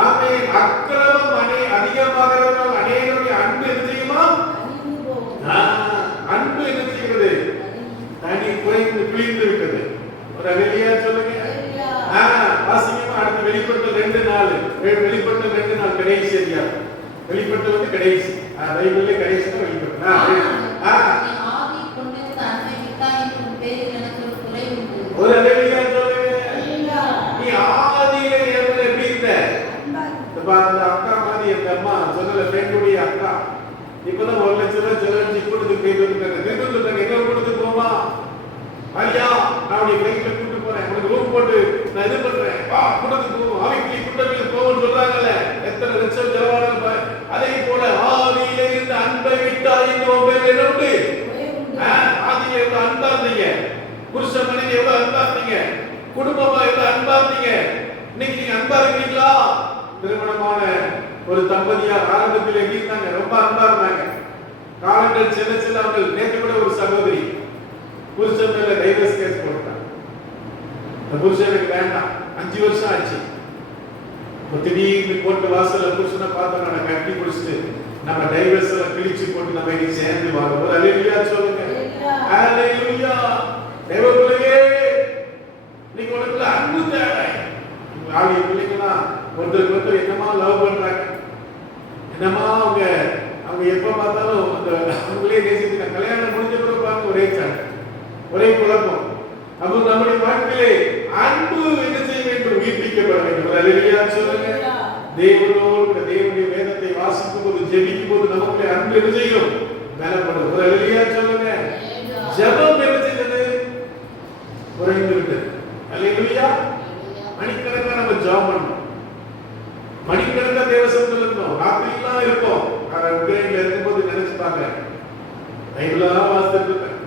ஆமென். அக்கிரமம் அதிகமாகிறதால் அநேகருடைய அன்பு என்ன செய்யுமா? அன்பு என்ன வெளிப்பட்ட 2 நாள் கடைசி அதிகாரம். வெளிப்பட்டு வந்து கடைசி பைபிள்ல கடைசி தான் வெளிப்பட்டு. ஆதி கொண்டிருந்த அன்பை விட்டாய் என்னும் பேரில் எனக்கு ஒரு குறை உண்டு. ஒரு அலையா சொல்லுங்க. நீ ஆதியில எப்படி இருந்த? அந்த அக்கா மாதிரி எங்க அம்மா சொல்லல, ஃப்ரெண்டுடைய அக்கா இப்பதான் 1 லட்சம் ரூபாய் செலவழிச்சு கூட்டத்துக்கு போயிட்டு வந்துருக்காங்க. திரும்ப சொல்றாங்க, எங்க கூட்டத்துக்கு போமா ஐயா, நான் உடைய பைக்ல கூட்டு போறேன், உனக்கு ரூம் போட்டு நான் இது பண்றேன், வா கூட்டத்துக்கு போவோம், அவைக்கு கூட்டத்துக்கு போவோம்னு சொல்றாங்கல்ல. எத்தனை லட்சம் செலவான. அதே போல ஆதியில இருந்த அன்பை விட்டாய் என்னும் பேரில் என்ன உண்டு? ஆதியில எவ்வளவு அன்பா இருந்தீங்க, புருஷன் மனைவி எவ்வளவு அன்பா இருந்தீங்க, குடும்பமா எவ்வளவு அன்பா இருந்தீங்க, இன்னைக்கு நீங்க அன்பா இருக்கீங்களா? திருமணமான ஒரு தம்பதியார் ஆரம்பத்தில் எப்படி இருந்தாங்க? ரொம்ப அன்பா இருந்தாங்க. காலங்கள் செல்ல செல்ல அவர்கள் நேற்று கூட ஒரு சகோதரி புருஷன் மேல டைவர்ஸ் கேஸ் போட்டாங்க. அந்த புருஷன் எனக்கு வேண்டாம், 5 வருஷம் ஆச்சு. திடீர்னு கோர்ட்டு வாசல்ல புருஷனை பார்த்து நான் கட்டி பிடிச்சிட்டு நம்ம டைவர்ஸ் எல்லாம் கிழிச்சு போட்டு நம்ம இனி சேர்ந்து வாங்க. ஒரு அல்லேலூயா சொல்லுங்க. அல்லேலூயா. தேவர்களே, நீங்க உனக்குள்ள அன்பு தேவை. ஆகிய பிள்ளைங்களா ஒருத்தருக்கு ஒருத்தர் என்னமா லவ் பண்றாங்க, என்னமா அவங்க எப்ப பார்த்தாலும் அந்த அவங்களே நேசிக்கிறாங்க. கல்யாணம் முடிஞ்ச பிறகு பார்த்து ஒரே சண்டை, ஒரே குழப்பம். அப்போ நம்முடைய வாழ்க்கையிலே அன்பு என்ன செய்ய வேண்டும்? உயிர்ப்பிக்கப்பட வேண்டும். அல்லேலூயா சொல்லுங்க. தேவனோடு தேவனுடைய வேதத்தை வாசிக்கும் போது, ஜெபிக்கும் போது நமக்கு அன்பு என்ன செய்யும்? பலப்படும். அல்லேலூயா சொல்லுங்க. ஜெபம் என்ன செய்தது? குறைந்து விட்டது. அல்லேலூயா. மணிக்கணக்கா நம்ம ஜெபம் பண்ணோம், மணிக்கணக்கா தேவசத்துல இருந்தோம், ராத்திரிலாம் இருப்போம். ஆனா உக்ரைன்ல இருக்கும்போது நினைச்சு பாக்கிறேன், பைபிளா வாசித்துட்டு இருப்பேன்,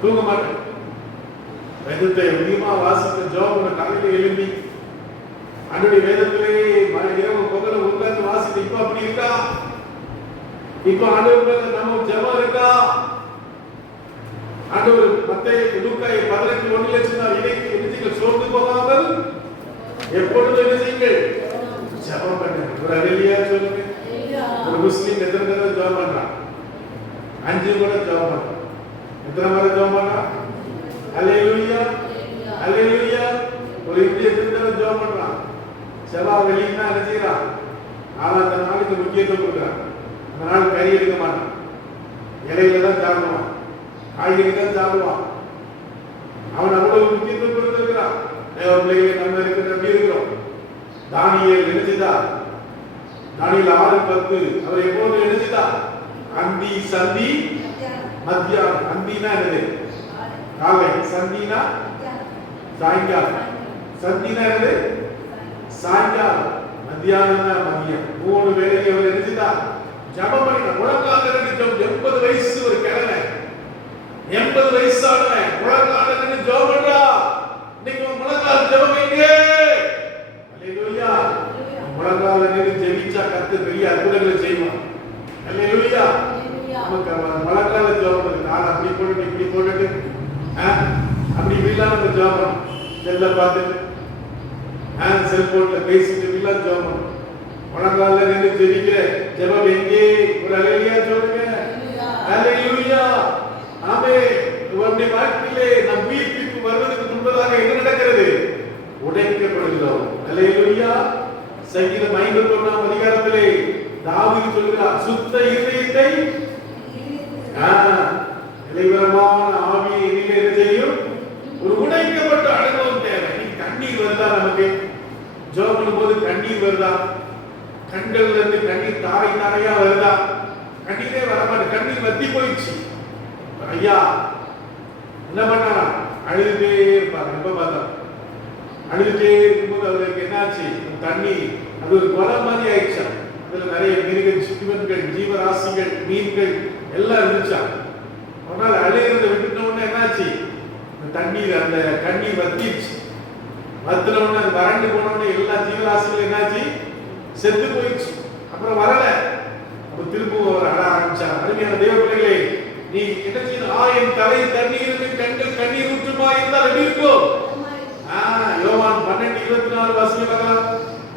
தூங்க மாட்டேன். வேதத்தை அதிகமா வாசித்த ஜெபம் காலையில எழும்பி அன்றைய வேதத்திலே இரவு பகலும் உட்கார்ந்து வாசித்து. இப்ப அப்படி இருக்கா? இப்ப ஆண்டவர் நம்ம ஜெபம் இருக்கா? ஆண்டவர் மத்தேயு லூக்காய் 18:1 சொன்னார், இதைக்கு என்ன சோர்ந்து போகாமல் எப்பொழுதும் என்ன செய்யுங்கள்? ஜெபம் பண்ணுங்க. ஒரு அல்லேலூயா சொல்லுங்க. ஒரு முஸ்லிம் எத்தனை தடவை ஜெபம் பண்றான்? 5 கூட ஜெபம் பண்றான். எத்தனை முறை ஜெபம் பண்றான்? அல்லேலூயா, அல்லேலூயா. ஒரு இந்திய எத்தனை தடவை ஜெபம் பண்றான்? செவ்வாய் வெள்ளின்னா என்ன செய்யறான்? ஆனா அந்த நாளுக்கு முக்கியத்துவம் கொடுக்குறான். அந்த நாள் கறி எடுக்க மாட்டான், இலையில தான் சாப்பிடுவான், காய்கறி தான் சாப்பிடுவான். அவன் அவ்வளவு முக்கியத்துவம் கொடுத்திருக்கிறான். பிள்ளைகளை நம்ம எப்படி இருக்கிறோம்? தானியேல் என்ன செய்தார்? தானியேல் 6:10 அவர் எப்போது என்ன செய்தார்? அந்தி சந்தி மத்தியானம். அந்தினா என்னது? காலை. சந்தினா சாயங்காலம். சந்தினா என்னது? சாயங்காலம். மத்தியானம்னா மதியம். 3 வேளைக்கு அவர் என்ன செய்தார்? ஜெபம் பண்ணினார். முழங்கால நின்று 80 வயசு ஒரு கிழமை, 80 வயசானவன் முழங்கால நின்று ஜெபம் பண்றா. இன்னைக்கு முழங்கால ஜெபம் எங்கே? அல்லேலூயா. முழங்கால நின்று ஜெபிச்சா கர்த்தர் பெரிய அற்புதங்களை செய்வார். அல்லேலூயா. நமக்கு முழங்கால ஜெபம் பண்ணுங்க. நான் அப்படி போட்டு இப்படி போட்டுட்டு அப்படி இப்படிலாம் நம்ம ஜெபம் பண்ணணும். செல்ல பார்த்துட்டு செல்போன்ல பேசிட்டு இப்படிலாம் ஜெபம் பண்ணணும். முழங்கால நின்று ஜெபிக்கிற ஜெபம் எங்கே? ஒரு அல்லேலூயா சொல்லுங்க. அல்லேலூயா. ஆமென். உங்களுடைய வாழ்க்கையிலே நம் உயிர்ப்பிப்பு வருவதற்கு முன்பதாக என்ன நடக்கிறது? உடைக்கப்படுகிறோம். அல்லேலூயா. சங்கீதம் 51ஆம் அதிகாரத்திலே தாவீது சொல்கிறார், சுத்த இதயத்தை இளைவரமான ஆவியை என்னிலே என்ன செய்யும்? ஒரு உடைக்கப்பட்ட அனுபவம் தேவை. கண்ணீர் வருதா? நமக்கு ஜெபம் பண்ணும்போது கண்ணீர் வருதா? கண்கள்ல இருந்து கண்ணீர் தாரை தாரையா வருதா? கண்ணீரே வரமாட்டேன், கண்ணீர் வத்தி போயிடுச்சு. ஐயா என்ன பண்ணா? அழுதுட்டே இருப்பாங்க. எப்ப பார்த்தா அழுதுட்டே இருக்கும்போது அவருக்கு என்னாச்சு? தண்ணி அது ஒரு குளம் மாதிரி ஆயிடுச்சா. அதுல நிறைய மிருகங்கள், சிறுவன்கள், ஜீவராசிகள், மீன்கள் எல்லாம் இருந்துச்சா. அதனால அழுகிறத விட்டுட்டோம்னா என்னாச்சு? தண்ணீர் அந்த கண்ணீர் வத்திடுச்சு. வத்தின உடனே அது வறண்டு போனோடனே எல்லா ஜீவராசிகளும் என்னாச்சு? செத்து போயிடுச்சு. அப்புறம் வரல. அப்ப திரும்பவும் அவர் அழ ஆரம்பிச்சார். அருமையான தேவ பிள்ளைகளே, நீ என்ன செய்யணும்? என் தலை தண்ணீர் கண்கள் கண்ணீர் ஊற்றுமா இருந்தால் எப்படி இருக்கும்? யோவான் 12:24 வாசிக்க பார்க்கலாம்.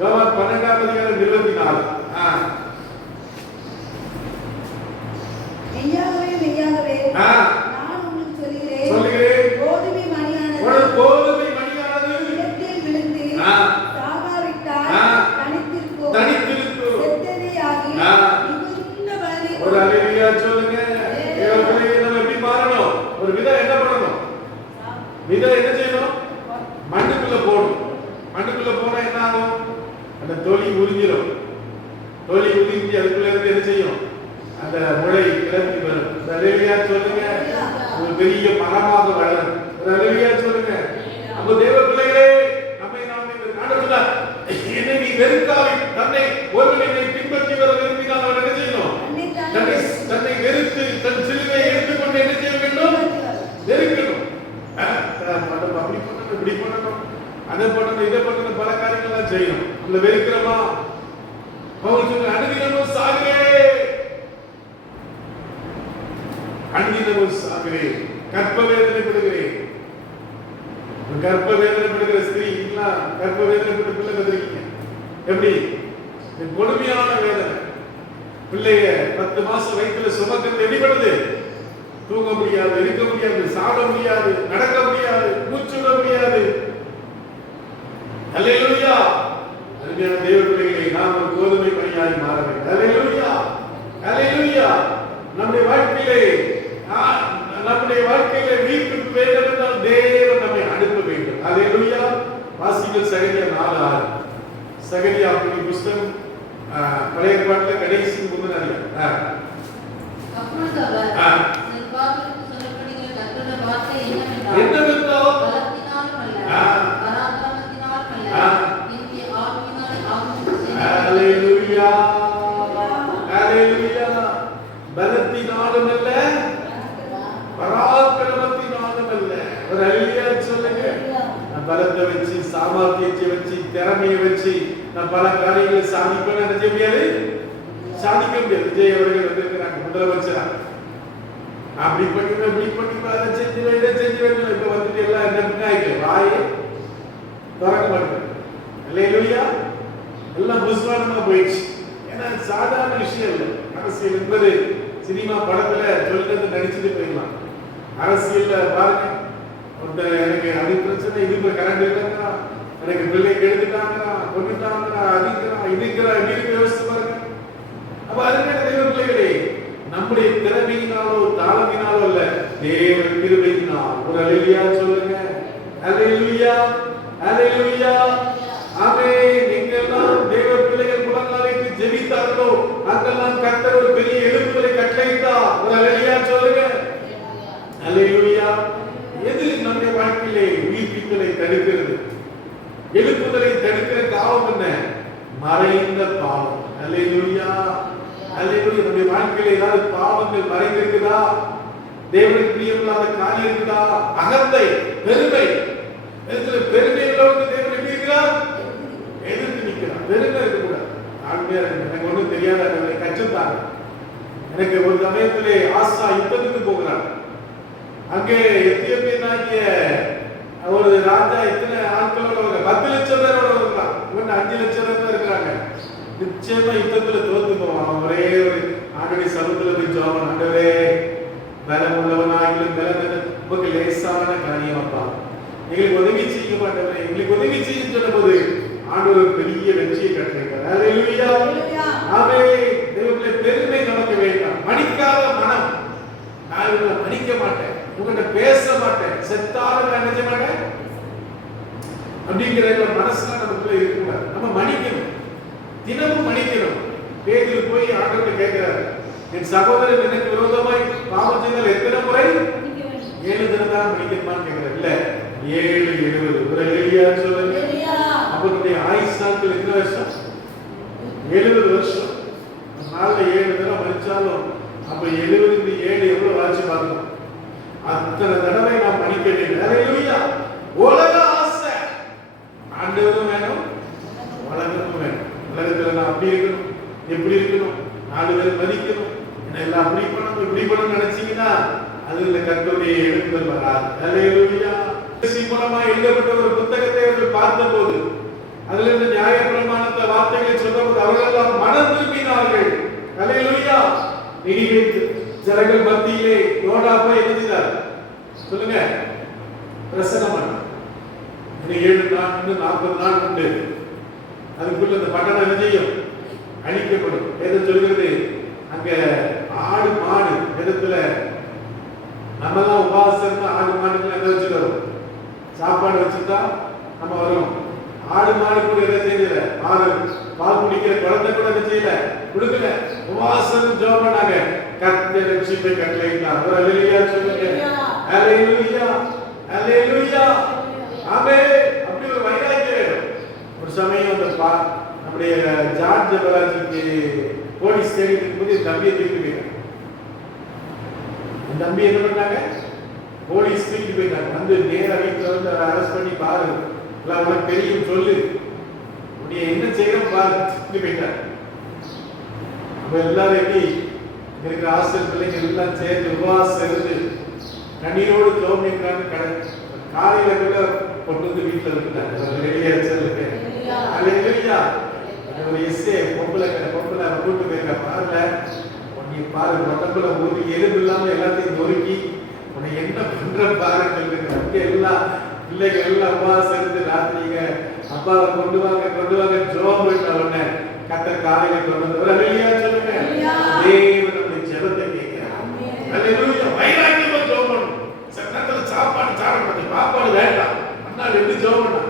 யோவான் 12ஆம் அதிகாரம் 24. மெய்யாகவே மெய்யாகவே நான் உங்களுக்கு சொல்கிறேன், கோதுமை மணியானது இடத்தில் விழுந்து சாகாவிட்டால் உதிரும். தோழி உதிர்ந்து அதுக்குள்ள இருந்து என்ன செய்யும்? அந்த முளை கிளம்பி வரும். அல்லேலூயா சொல்லுங்க. ஒரு பெரிய மரமாக வளரும். அல்லேலூயா சொல்லுங்க. நம்ம தேவ பிள்ளைகளே, நம்மை நாமே ஆண்டவரே என்னை நீ வெறுக்காதே. தன்னை ஒருவன் என்னை பின்பற்றி வர விரும்பினால் அவன் என்ன செய்யணும்? தன்னை வெறுத்து தன் சிலுவையை எடுத்துக்கொண்டு என்ன செய்ய வேண்டும்? வெறுக்கணும். அப்படி பண்ணணும், இப்படி பண்ணணும், அதை பண்ணணும், இதை பண்ணணும், பல காரியங்கள்லாம் செய்யணும். நம்மள வெறுக்கிறோமா? பவுல் சொல்ற அனுதினமும் சாகிறேன், அனுதினமும் சாகிறேன், கற்ப வேதனைப்படுகிறேன். கற்ப வேதனைப்படுகிற ஸ்திரீ எல்லாம் கற்ப வேதனைப்பட்ட பிள்ளை வந்திருக்கீங்க. எப்படி கொடுமையான வேதனை. பிள்ளைய 10 மாசம் வயிற்றுல சுமக்கிறது எப்படிப்படுது? தூங்க முடியாது, இருக்க முடியாது, சாட முடியாது, நடக்க முடியாது, மூச்சு விட முடியாது. அல்லேலூயா. அருமையான தேவ பிள்ளைகளை, நாம் ஒரு கோதுமை மணியாய் மாற வேண்டும். அல்லேலூயா, அல்லேலூயா. நம்முடைய வாழ்க்கையிலே மீட்பு வேண்டும் என்றால் தேவன் நம்மை அனுப்ப வேண்டும். அல்லேலூயா. வாசிங்கள் சகரியா 4:6. சகரியா புஸ்தகம் பழைய ஏற்பாட்டில் கடைசி முந்தின அதிகாரம். அப்பொழுது அவர் செல்வாக்குக்கு சொல்லப்படுகிற கர்த்தருடைய வார்த்தை என்னவென்றால் பலத்தினாலும் அல்ல, பராக்கிரமத்தினாலும் அல்ல, என்னுடைய ஆவியினாலே ஆகும் செய்தார். அல்லேலூயா, அல்லேலூயா. பலத்தினாலும் அல்ல, பராக்கிரமத்தினாலும் அல்ல. ஒரு அல்லேலூயா சொல்லுங்க. நான் பலத்தை வச்சு, சாமர்த்தியத்தை வச்சு, திறமையை வச்சு நான் பல காரியங்களை சாதிப்பேன் நினைச்ச முடியாது, சாதிக்க முடியாது. விஜய் அவர்கள் வந்திருக்கிறாங்க முதலமைச்சரா. அப்படி பண்ணிப்பேன், இப்படி பண்ணிப்பேன், அதை செஞ்சுவேன், இதை செஞ்சுவேன். இப்ப வந்துட்டு எல்லாம் என்ன ஆயிட்டு வாயை திறக்க மாட்டேன். அல்லேலூயா. எல்லாம் புஸ்வானமா போயிடுச்சு. ஏன்னா சாதாரண விஷயம் இல்லை. அரசியல் என்பது சினிமா படத்துல சொல்றது நடிச்சுட்டு போயிடலாம். அரசியல்ல பாருங்க, ஒருத்தர் எனக்கு அது பிரச்சனை, இது கரண்ட் இல்லைங்கிறா, எனக்கு பிள்ளை கெடுத்துட்டாங்கிறா, கொண்டுட்டாங்கிறா, அதுங்கிறா, இதுங்கிறா, இப்படி யோசிச்சு பாருங்க. அப்ப அதுக்கான தேவ பிள்ளைகளே, நம்முடைய திறமையினாலோ தாளத்தினாலோ அல்ல, தேவ கிருபையினால். ஒரு அல்லேலூயா சொல்லுங்க. அல்லேலூயா, அல்லேலூயா. ஆமென். எங்கெல்லாம் தேவ பிள்ளைகள் முழங்காலிட்டு ஜெபித்தார்களோ அங்கெல்லாம் கர்த்தர் ஒரு பெரிய எழுப்புதலை கட்டளையிட்டார். ஒரு அல்லேலூயா சொல்லுங்க. அல்லேலூயா. எது நம்முடைய வாழ்க்கையிலே உயிர்ப்பித்தலை தடுக்கிறது? எழுப்புதலை தடுக்கிற பாவம் என்ன? மறைந்த பாவம். அல்லேலூயா, அல்லேலூயா. நம்முடைய வாழ்க்கையில ஏதாவது பாவங்கள் மறைந்திருக்குதா? தேவனுக்கு பிரியமில்லாத காரியம் இருக்குதா? அகந்தை, பெருமை. பெருமை உள்ளவங்க தேவன் எப்படி இருக்கிறார்? எதிர்த்து நிற்கிறார். பெருமை இருக்கக்கூடாது. ஆண்மையா இருக்கு. எனக்கு ஒன்றும் தெரியாத கற்றுத்தாங்க. எனக்கு ஒரு சமயத்திலே ஆசா யுத்தத்துக்கு போகிறார். அங்கே எத்தியோப்பியனாகிய ஒரு ராஜா எத்தனை ஆட்களோட 10 லட்சம் பேரோட இருக்கான். இவன் 5 லட்சம் பேர் தான் இருக்கிறாங்க. நிச்சயமா யுத்தத்துல தோத்து போவான். ஒரே ஒரு ஆண்டவருடைய சமூகத்துல போய் ஜெபம், ஆண்டவரே பலம் உள்ளவனாகிலும் பலன் உங்களுக்கு லேசான காரியம் அப்பா, எங்களுக்கு உதவி செய்ய மாட்டவரே, எங்களுக்கு உதவி செய்ய சொன்ன போது ஆண்டவர் பெரிய வெற்றியை கட்டினார். அல்லேலூயா, ஆமென். தேவனுடைய பெருமை நமக்கு வேண்டாம். மணிக்காத மனம். நான் இவங்களை மணிக்க மாட்டேன், உங்கள்கிட்ட பேச மாட்டேன், செத்தாலும் நான் நினைச்ச மாட்டேன் அப்படிங்கிற மனசுல நமக்குள்ள இருக்கக்கூடாது. நம்ம மணிக்கணும், தினமும் மணிக்கணும். பேதுரு போய் ஆண்டவர்கிட்ட கேட்கிறாரு, என் சகோதரன் எனக்கு விரோதமாய் பாவம் செய்தால் எத்தனை முறை? 7 தடவை தான் மன்னிக்கணுமான்னு கேட்கிறார். இல்ல 7 70. ஒரு அல்லேலூயா சொல்லுங்க. அவருடைய ஆயுசு நாட்கள் எத்தனை வருஷம்? 70 வருஷம். நாள்ல 7 தடவை மன்னிச்சாலும் அப்ப 70 7 எவ்வளவு ஆச்சு பாருங்க. அத்தனை தடவை நாம் மன்னிக்க வேண்டும். அல்லேலூயா. உலக ஆசை ஆண்டவரும் வேணும், உலகமும் வேணும். உலகத்துல நான் அப்படி இருக்கணும், எப்படி இருக்கணும், 4 பேர் மதிக்கணும், எல்லாம் அப்படி பண்ணணும், இப்படி பண்ணணும் நினைச்சீங்கன்னா அதுல கர்த்தருடைய எழுப்புதல் வராது. அல்லேலூயா. மூலமா எழுதப்பட்ட ஒரு புத்தகத்தை அவர்கள் பார்த்தபோது அதுல இருந்து நியாயப்பிரமாணத்தை வார்த்தைகளை சொன்னபோது அவர்கள் எல்லாம் மனம் திரும்பினார்கள். அல்லேலூயா. நினிவே ஜனங்கள் மத்தியிலே யோனா போய் என்ன செய்தார் சொல்லுங்க? பிரசங்கம் பண்ணார். 7 நாள் 40 நாள் உண்டு. அதுக்குள்ள இந்த பட்டணம் என்ன செய்யும்? அழிக்கப்படும். எதை சொல்கிறது? அங்க ஆடு மாடு இடத்துல நம்ம எல்லாம் உபாசம் ஆடு மாடுகள் என்ன வச்சுக்கிறோம்? சாப்பாடு வச்சுட்டா நம்ம வரும். ஆடு மாடு கூட எதை செய்யல, பால் குடிக்கிற குழந்தை கூட என்ன செய்யல, கொடுக்கல. உபவாசம் ஜெபம் பண்ணாங்க. கர்த்தர் ரட்சிப்பை கட்டளையிட்டார். ஒரு அல்லேலூயா சொல்லுங்க. அல்லேலூயா, அல்லேலூயா, ஆமென். அப்படி ஒரு வைராக்கியம் வேணும். ஒரு சமயம் அந்த நம்முடைய ஜார்ஜ் ஜெபராஜுக்கு போலீஸ் தேடிட்டு இருக்கும்போது தம்பியை தூக்கி போயிட்டாங்க. அந்த தம்பி என்ன பண்ணாங்க, போலீஸ் தூக்கி போயிட்டாங்க. வந்து நேரா வீட்டில் வந்து அரெஸ்ட் பண்ணி பாரு, இல்லை உனக்கு தெரியும் சொல்லு, நீ என்ன செய்யணும் பாரு, தூக்கி போயிட்டாங்க. அப்ப எல்லாரும் எப்படி இருக்கிற ஆசிரியர் பிள்ளைங்க எல்லாம் சேர்ந்து உபவாசம் இருந்து கண்ணீரோடு ஜோமிக்கிறாங்க. காலையில கூட கொண்டு வந்து வீட்டில் இருக்கிறாங்க. ரெடியா வச்சிருக்கு. அல்லேலூயா. ஒரு எஸ்ஏ பொம்பளை கூட்டு போயிருக்க பாருல, நீ பாரு உடம்புல ஒரு எலும்பு இல்லாம எல்லாத்தையும் நொறுக்கி உன்னை என்ன பண்ற பாருன்னு சொல்லிருக்க. எல்லாம் பிள்ளைகள் எல்லாம் உபவாசம் இருந்து ராத்திரிங்க அப்பாவை கொண்டு வாங்க ஜோம் போயிட்ட உடனே கர்த்தர் காலையில கொண்டு வந்து ஒரு அல்லேலூயா சொல்லுங்க. தேவன் நம்முடைய ஜெபத்தை கேட்கிறார். அல்லேலூயா. வைராக்கியமா ஜெபம் பண்ணணும். சக்கரத்துல சாப்பாடு சாப்பிட பாப்பாடு வேண்டாம். அண்ணா ரெண்டு ஜெபம் பண்ணா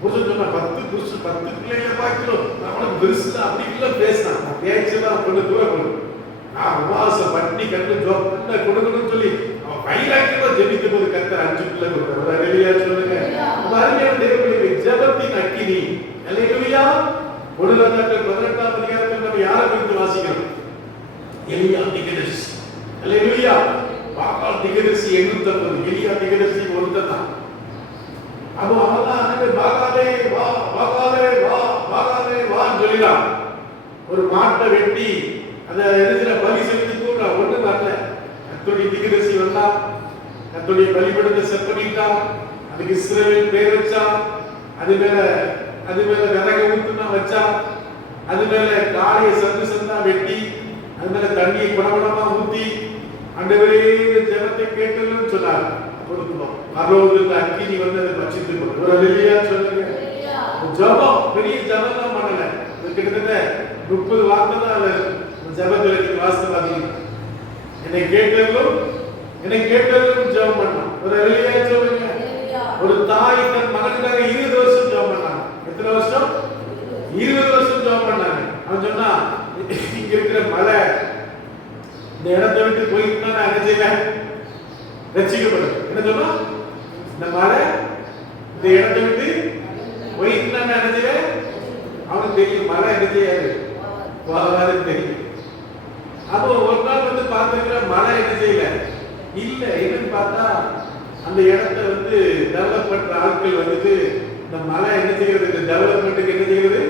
புருஷன் சொன்னா 10 பிள்ளைகளை பார்க்கிறோம். நம்மளும் பெருசுல அப்படி இல்ல பேசினான். நான் பேச்செல்லாம் கொண்டு தூரம் கொண்டு நான் உபவாசம் பண்ணி கண்டு ஜோப் பண்ண கொடுக்கணும்னு சொல்லி அவன் வைராக்கியமா ஜெபிக்கும் போது கர்த்தர் 5 பிள்ளை கொடுத்தார். ஒரு அல்லேலூயா சொல்லுங்க. அருமையான தேவனுடைய ஜெபத்தின் அக்கினி. அல்லேலூயா. ஒடுலத்தாக்கள் 18ஆம் அதிகாரத்தில் நம்ம யாரை குறித்து வாசிக்கிறோம்? எலியா தீர்க்கதரிசி. அல்லேலூயா. பாகால் தீர்க்கதரிசி 850. எலியா தீர்க்கதரிசி ஒருத்தன் தான். அப்போ அவன் பாகாலே வா பாகாலே வா பாகாலே வான்னு சொல்லிடான். ஒரு மாட்டை வெட்டி அதை எரிஞ்சில பலி செலுத்தி கூட ஒண்ணு வரல. கர்த்தருடைய தீர்க்கதரிசி வந்தான். கர்த்தருடைய பலிபீடத்தை செட் பண்ணிட்டான். அதுக்கு இஸ்ரவேல் பேர் வச்சான். அது மேல விறகு ஊத்துனா வச்சான். அது மேல காளையை சந்தா வெட்டி அது மேல தண்ணியை குடகுடமா ஊத்தி ஆண்டவரே இந்த ஜெபத்தை கேட்டதுன்னு சொன்னார். கொடுக்கணும். அரோதுல அக்கினி வந்து அதை பட்சித்து கொண்டு ஒரு அல்லேலூயா சொல்லுங்க. ஜெபம் பெரிய ஜெபம் தான் பண்ணல. கிட்டத்தட்ட 30 வார்த்தை தான் ஜெபத்துல வாஸ்தவாதீங்க. என்னை கேட்டதும் ஜெபம் பண்ணோம். ஒரு அல்லேலூயா சொல்லுங்க. ஒரு தாய் தன் மகனுக்காக 20 வருஷம் ஜெபம் பண்ணாங்க. எத்தனை வருஷம்? 20 வருஷம் ஜெபம் பண்ணாங்க. அவன் சொன்னா இங்க இருக்கிற மலை இந்த இடத்தை விட்டு போயிட்டு நான் என்ன செய்வேன்? ரட்சிக்கப்படும். என்ன சொன்னா இந்த மலை இந்த இடத்தை விட்டு போயிட்டு நான் என்ன செய்வேன்? அவனுக்கு தெரியும் மலை என்ன செய்யாது, போகாதுன்னு தெரியும். அப்போ ஒரு நாள் வந்து பார்த்துக்கிற மலை என்ன செய்யல இல்ல. என்னன்னு பார்த்தா அந்த இடத்தை வந்து டெவலப் பண்ற ஆட்கள் வந்துட்டு இந்த மலை என்ன செய்யறது, இந்த டெவலப்மெண்ட்டுக்கு என்ன செய்யறது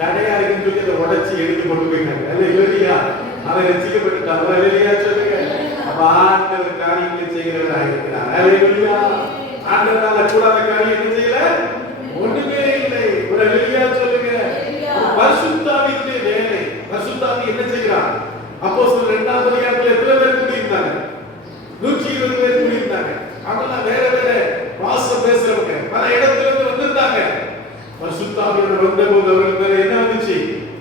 தடையா இருக்குன்னு சொல்லி அதை உடைச்சி எடுத்து கொண்டு போயிட்டாங்க. அல்லேலூயா. அவன் ரட்சிக்கப்பட்டுட்டான். அல்லேலூயா சொல்லுங்க. ஆண்டவர் காரியங்களை செய்கிறவராக இருக்கிறார். அல்லேலூயா. ஆண்டவரால கூடாத காரியம் என்ன செய்யல, ஒண்ணுமே இல்லை. ஒரு அல்லேலூயா சொல்லுங்க. பரிசுத்த ஆவியினுடைய வேலை. பரிசுத்த ஆவி என்ன செய்கிறார்? அப்போஸ்தலர் 2ஆம் அதிகாரத்தில் எத்தனை பேர் கூடியிருந்தாங்க? 120 பேர் கூடியிருந்தாங்க. அதெல்லாம் வேற வாசம் பேசுறவங்க பல இடத்துல இருந்து வந்திருந்தாங்க. பரிசுத்த ஆவியோட வந்தபோது அவர்களுக்கு என்ன வந்துச்சு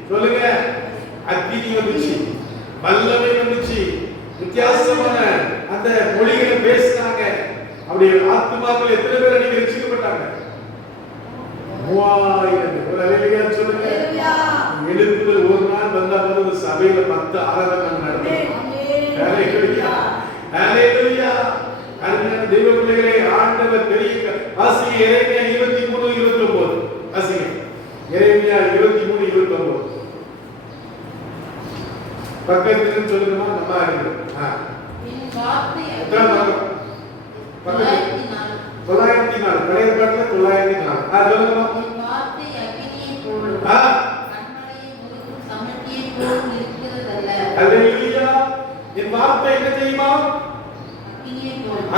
சொல்லுங்க? அக்கினி வந்துச்சு, வல்லமை வந்துச்சு, வித்தியாசமான அந்த மொழிகளை பேசினாங்க. அப்படி ஆத்துமாக்கள் எத்தனை பேர் அன்னைக்கு ரட்சிக்கப்பட்டாங்க? 3000. ஒரு அல்லேலூயா சொல்லுங்க. எழுப்புதல் ஒரு நாள் வந்தா போது சபையில 10 ஆராதனை நடக்கும். அல்லேலூயா. அல்லேலூயா. அருமையான தெய்வ பிள்ளைகளே, ஆண்டவர் பெரிய வாசிங்க. எரேமியா 23:29 வாசிங்க. எரேமியா 23:29 பக்கத்துல சொல்லுமா? நம்ம அறிவு என் வார்த்தை எத்தனை பக்கம்? 904. பழைய பாட்டுல 904. சொல்லுங்க. என் வார்த்தை அக்கினியை போலும் கண்மலையை முழுக்கும் சமட்டியை போலும் இருக்கிறதல்ல. அல்லேலூயா. என் வார்த்தை என்ன செய்யுமா?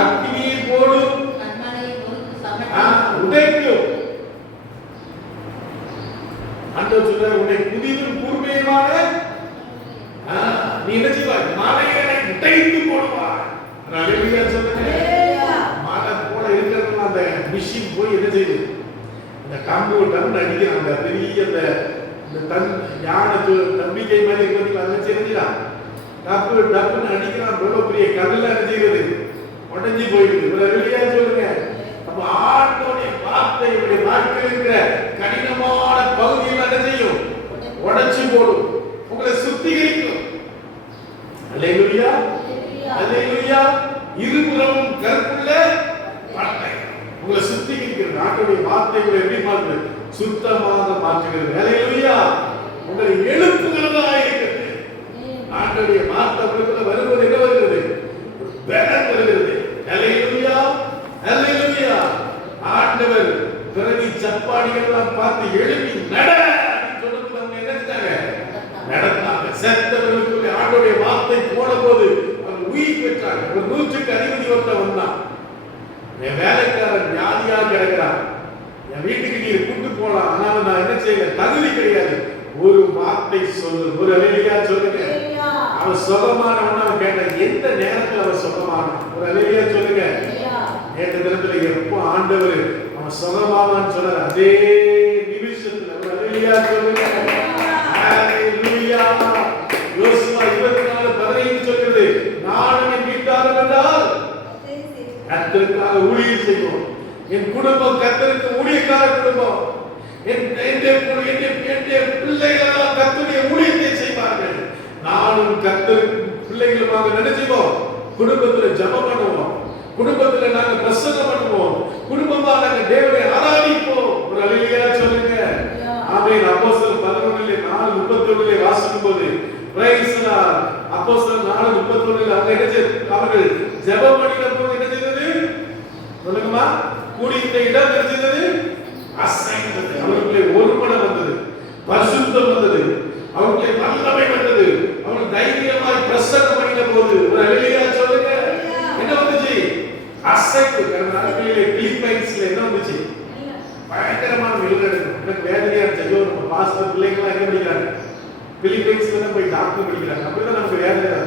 அக்கினியை போடும் கண்மலையை முழுக்கும் சமட்டியை உடைக்கும். ஆண்டவர் சொல்றார், உன்னை புதிதும் கூர்மையுமான நீ என்ன செய்வாய்? மலையை உடைத்து போடுவாய். அல்லேலூயா சொல்லுங்க. மலை போல இருக்கிறது அந்த மிஷின் போய் என்ன செய்யுது? அந்த கம்பு டன் அடிக்கிறான். அந்த பெரிய அந்த தன் யானை நம்பிக்கை மாதிரி இருக்கிறது அதை செஞ்சிடான். டப்புன்னு அடிக்கிறான். எவ்வளவு பெரிய கடல்ல அடிக்கிறது உடஞ்சி போயிடுது. ஒரு அல்லேலூயா சொல்லுங்க. அப்ப ஆண்டவருடைய வார்த்தை இவருடைய வாழ்க்கையில் இருக்கிற கடினமான பகுதியில் என்ன செய்யும்? உடைச்சு போடும், உங்களை சுத்திகரிக்கும். அல்லேலூயா, அல்லேலூயா. இருபுறமும் கற்புள்ள பட்டை உங்களை சுத்திகரிக்கிறது. ஆண்டவருடைய வார்த்தை உங்களை எப்படி மாற்றுது? சுத்தமாக மாற்றுகிறது. அல்லேலூயா. உங்களை எழுப்புகிறதா இருக்கிறது. ஆண்டவருடைய வார்த்தை உங்களுக்குள்ள வருவது என்ன வருகிறது? பலன் வருகிறது. அல்லேலூயா, அல்லேலூயா. ஆண்டவர் பிறவி சப்பாடிகள் எல்லாம் பார்த்து எழுப்பி நட சொல்லும்போது அவங்க என்ன செஞ்சாங்க? நடந்தாங்க. செத்தவர்களுக்கு ஆண்டவருடைய வார்த்தை போன போது அவங்க உயிர் பெற்றாங்க. ஒரு 100க்கு அதிபதி ஒருத்தன் வந்தான். என் வேலைக்காரன் வியாதியா கிடக்கிறான், என் வீட்டுக்கு நீர் கூட்டு போலாம், ஆனா நான் என்ன செய்யல, தகுதி கிடையாது, ஒரு வார்த்தை சொல்லு. ஒரு அல்லேலூயா சொல்லுங்க. அவன் சுகமானவன். அவன் கேட்டான், எந்த நேரத்தில் அவன் சுகமானான்? ஒரு அல்லேலூயா சொல்லுங்க. நேற்று தினத்துல எப்போ ஆண்டவர் அவன் சுகமானான்னு சொல்றாரு, அதே நிமிஷத்துல ஒரு அல்லேலூயா சொல்லுங்க. அல்லேலூயா. யோசுவா 24:15 சொல்கிறது, நான் என் வீட்டார் என்றால் கர்த்தருக்காக ஊழியம் செய்வோம். என் குடும்பம் கர்த்தருக்கு ஊழியக்கார குடும்பம். என் பிள்ளைகள் கர்த்தருடைய ஊழியத்தை செய்வார்கள். நானும் கர்த்தருக்கு பிள்ளைகளுமாக நினைச்சுவோம். குடும்பத்துல ஜெபம் பண்ணுவோம், குடும்பத்துல நாங்க பிரசங்கம் பண்ணுவோம், குடும்பமா நாங்க தேவனை ஆராதிப்போம். ஒரு அல்லேலூயா சொல்லுங்க. ஆமென். அப்போஸ்தலர் 11:4-31 வாசிக்கும் போது பிரைஸ் லார்ட். அப்போஸ்தலர் 4:31 அவங்க என்ன செய்தார்கள்? அவர்கள் ஜெபம் பண்ணின போது என்ன செய்தது? சொல்லுங்கம்மா. கூடியிருந்த இடம் என்ன செய்தது? அசைந்தது. அவர்களுக்கு ஒருமனம் வந்தது, பரிசுத்தம் வந்தது, அவர்களுக்கு வல்லமை வந்தது. அவர்கள் தைரியமாய் பிரசங்கம் பண்ணின போது ஒரு அல்லேலூயா சொல்லுங்க. என்ன வந்துச்சு? அசைவு. கடந்த நாட்களிலே பிலிப்பைன்ஸ்ல என்ன வந்துச்சு? பயங்கரமான வெளிநடப்பு. எனக்கு வேதனையா இருந்துச்சு. நம்ம பாஸ்டர் பிள்ளைங்க எங்க படிக்கிறாங்க? பிலிப்பைன்ஸ்ல தான் போய் டாக்டர் படிக்கிறாங்க. அப்படிதான் நமக்கு வேதனை.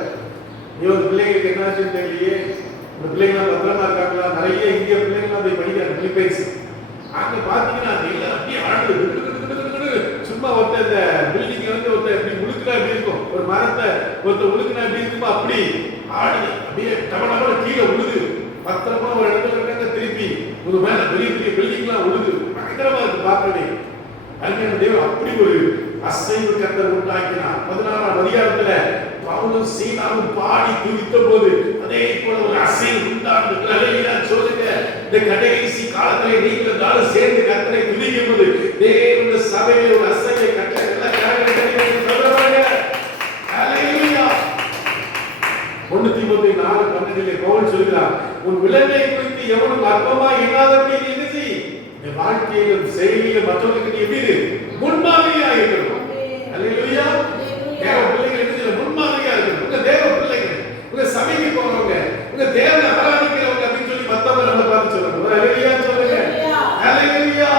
இவங்க பிள்ளைங்களுக்கு என்ன ஆச்சுன்னு தெரியலையே, இந்த பிள்ளைங்க பத்திரமா இருக்காங்களா? நிறைய இந்திய பிள்ளைங்க போய் படிக்கிறாங்க பிலிப்பைன்ஸ். அங்க பாத்தீங்கன்னா எல்லாம் அப்படியே ஆடுது. சும்மா ஒருத்த இந்த பில்டிங் வந்து ஒருத்த எப்படி உழுக்குனா எப்படி இருக்கும், ஒரு மரத்தை ஒருத்த உழுக்குனா எப்படி இருக்குமோ அப்படி ஆடுது. அப்படியே டபடபட கீழே உழுது. பத்திரமா ஒரு இடத்துல இருக்காங்க, திருப்பி ஒரு மேல பெரிய பெரிய பில்டிங்லாம் உழுது. பயங்கரமா இருக்கு பார்க்கவே. அருமையான தேவன் அப்படி ஒரு அசைவு கர்த்தர் உண்டாக்கினார். 16ஆம் அதிகாரத்துல பவுலும் சீலாவும் பாடி துதித்த போது அதே போல ஒரு அசைவு உண்டானது. அல்லேலூயா சொல்லுங்க. இந்த கடைசி காலத்திலே நீங்கள் நாளும் சேர்ந்து கர்த்தரை துதிக்கும் போது தேவனுடைய சபையிலே ஒரு அசைவை கட்ட எல்லா காரியங்களையும் சொல்றாங்க. அல்லேலூயா. 1 தீமோத்தேயு 4:12 பவுல் சொல்கிறார், உன் விளைவை குறித்து எவனும் அற்பமா எண்ணாதபடி நீ என்ன செய்? இந்த வாழ்க்கையிலும் செயலிலும் மற்றவர்களுக்கு நீ எப்படி முன்மாதிரியா இருக்கணும். அல்லேலூயா. தேவ பிள்ளைகள் என்ன செய்யணும்? முன்மாதிரியா இருக்கணும். உங்க தேவ பிள்ளைகள், உங்க சபைக்கு போறவங்க, உங்க தேவனை ஆராதிக்கிறவங்க அப்படின்னு சொல்லி மத்தவங்க நம்ம பார்த்து சொல்லணும். ஒரு அல்லேலூயா சொல்லுங்க. அல்லேலூயா.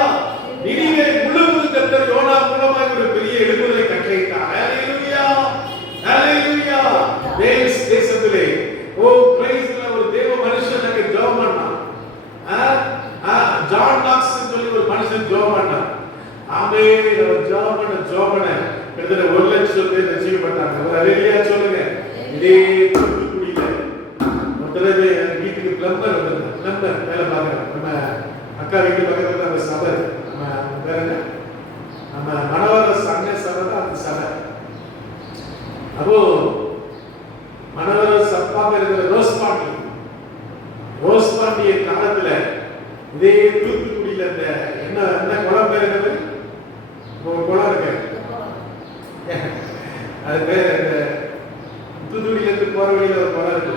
நினிவே முழுவதும் கர்த்தர் யோனா மூலமாக ஒரு பெரிய எழுப்புதலை கட்டளையிட்டார். அல்லேலூயா, அல்லேலூயா. வேல்ஸ் தேசத்திலே பிரைஸ் ஒரு தேவ மனுஷன் அங்க ஜெபம் பண்ணான். ஜான் நாக்ஸ் சொல்லி ஒரு மனுஷன் ஜெபம் பண்ணான். ஆமென். அவர் ஜெபம் பண்ண கிட்டத்தட்ட 1 லட்சம் பேர் ரட்சிக்கப்பட்டாங்க. ஒரு அல்லேலூயா சொல்லுங்க. இதே தூத்துக்குடியில ஒருத்தர் வீட்டுக்கு பிளம்பர் வந்தார். பிளம்பர் வேலை பார்க்கறாங்க. நம்ம அக்கா வீட்டு பக்கத்துல அந்த சபை, நம்ம பேர் என்ன, நம்ம மனவர சங்க சபை தான் அந்த சபை. அப்போ மனவர சப்பாங்க இருக்கிற ரோஸ் பாண்டிய காலத்துல இதே தூத்துக்குடியில இந்த என்ன குளம் பேர் என்னது? குளம் இருக்கு, அது பேர் இந்த தூத்துக்குடியில இருந்து போற வழியில ஒரு குளம் இருக்கு,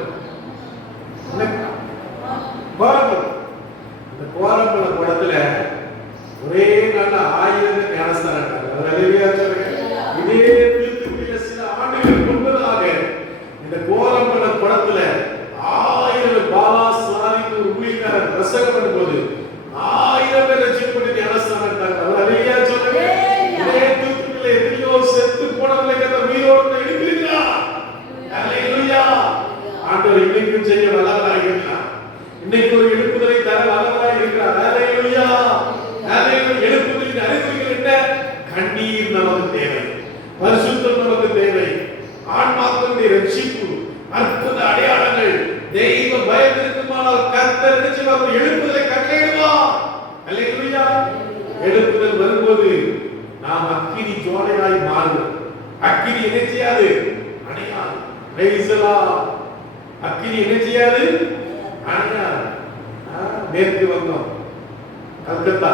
கோரம்பலம். இந்த கோரம்பலம் குளத்துல ஒரே நாள்ல 1000 ஞானஸ்தானம். இதே தூத்துக்குடியில சில ஆண்டுகள் முன்பதாக இந்த கோரம்பலம் குளத்துல 1000 பாலா சாரிக்கு ஒரு ஊழியக்காரர் பிரசங்கம் பண்ணும்போது 1000 பேர் ரட்சிக்கப்பட்டு ஞானஸ்தானம் எடுத்தாங்க. அல்லேலூயா சொல்லுங்க. இதே தூத்துக்குடியில எத்தனையோ செத்து போனவங்களை கர்த்தர் உயிரோடு எழுப்பியிருக்கிறார். அல்லேலூயா. ஆண்டவர் இன்னைக்கும் செய்ய வல்லவராய் இருக்கிறார். இன்னைக்கு ஒரு எழுப்புதலை தர வல்லவராய் இருக்கிறார். அக்கினி என்ன செய்யாது? அணையாது. Praise the Lord. அக்கினி என்ன செய்யாது? அணையாது. மேற்கு வங்கம், கல்கத்தா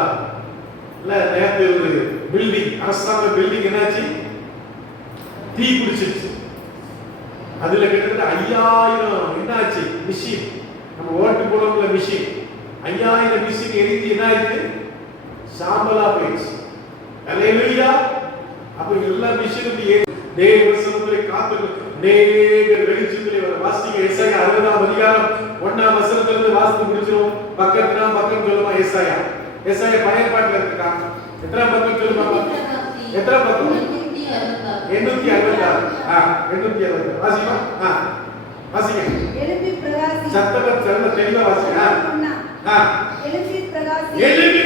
இல்ல, நேற்று ஒரு பில்டிங், அரசாங்க பில்டிங் என்னாச்சு? தீ பிடிச்சிருச்சு. அதுல கிட்டத்தட்ட 5000 என்னாச்சு மிஷின், நம்ம ஓட்டு போடுறோம்ல மிஷின், 5000 மிஷின் எரிஞ்சு என்ன ஆயிடுச்சு? சாம்பலா போயிடுச்சு. அல்லேலூயா. அப்ப எல்லா மிஷினும் தேவ வசனத்திலே காத்து நேக வெளிச்சத்திலே வர வாசிங்க. ஏசாயா 60ஆம் அதிகாரம் 1ஆம் வசனத்திலிருந்து வாசித்து முடிச்சிரோம். பக்கத்துல பக்கம் சொல்லுமா? ஏசாயா பழைய பாட்டுல இருக்கா? எத்தனை பக்கம் சொல்லுமா? எத்தனை பக்கம்? 866. 866 வாசிமா. வாசிங்க. எழுப்பி பிரகாசி. சத்தமா தெளிவா வாசிங்க. எழுப்பி பிரகாசி. எழுப்பி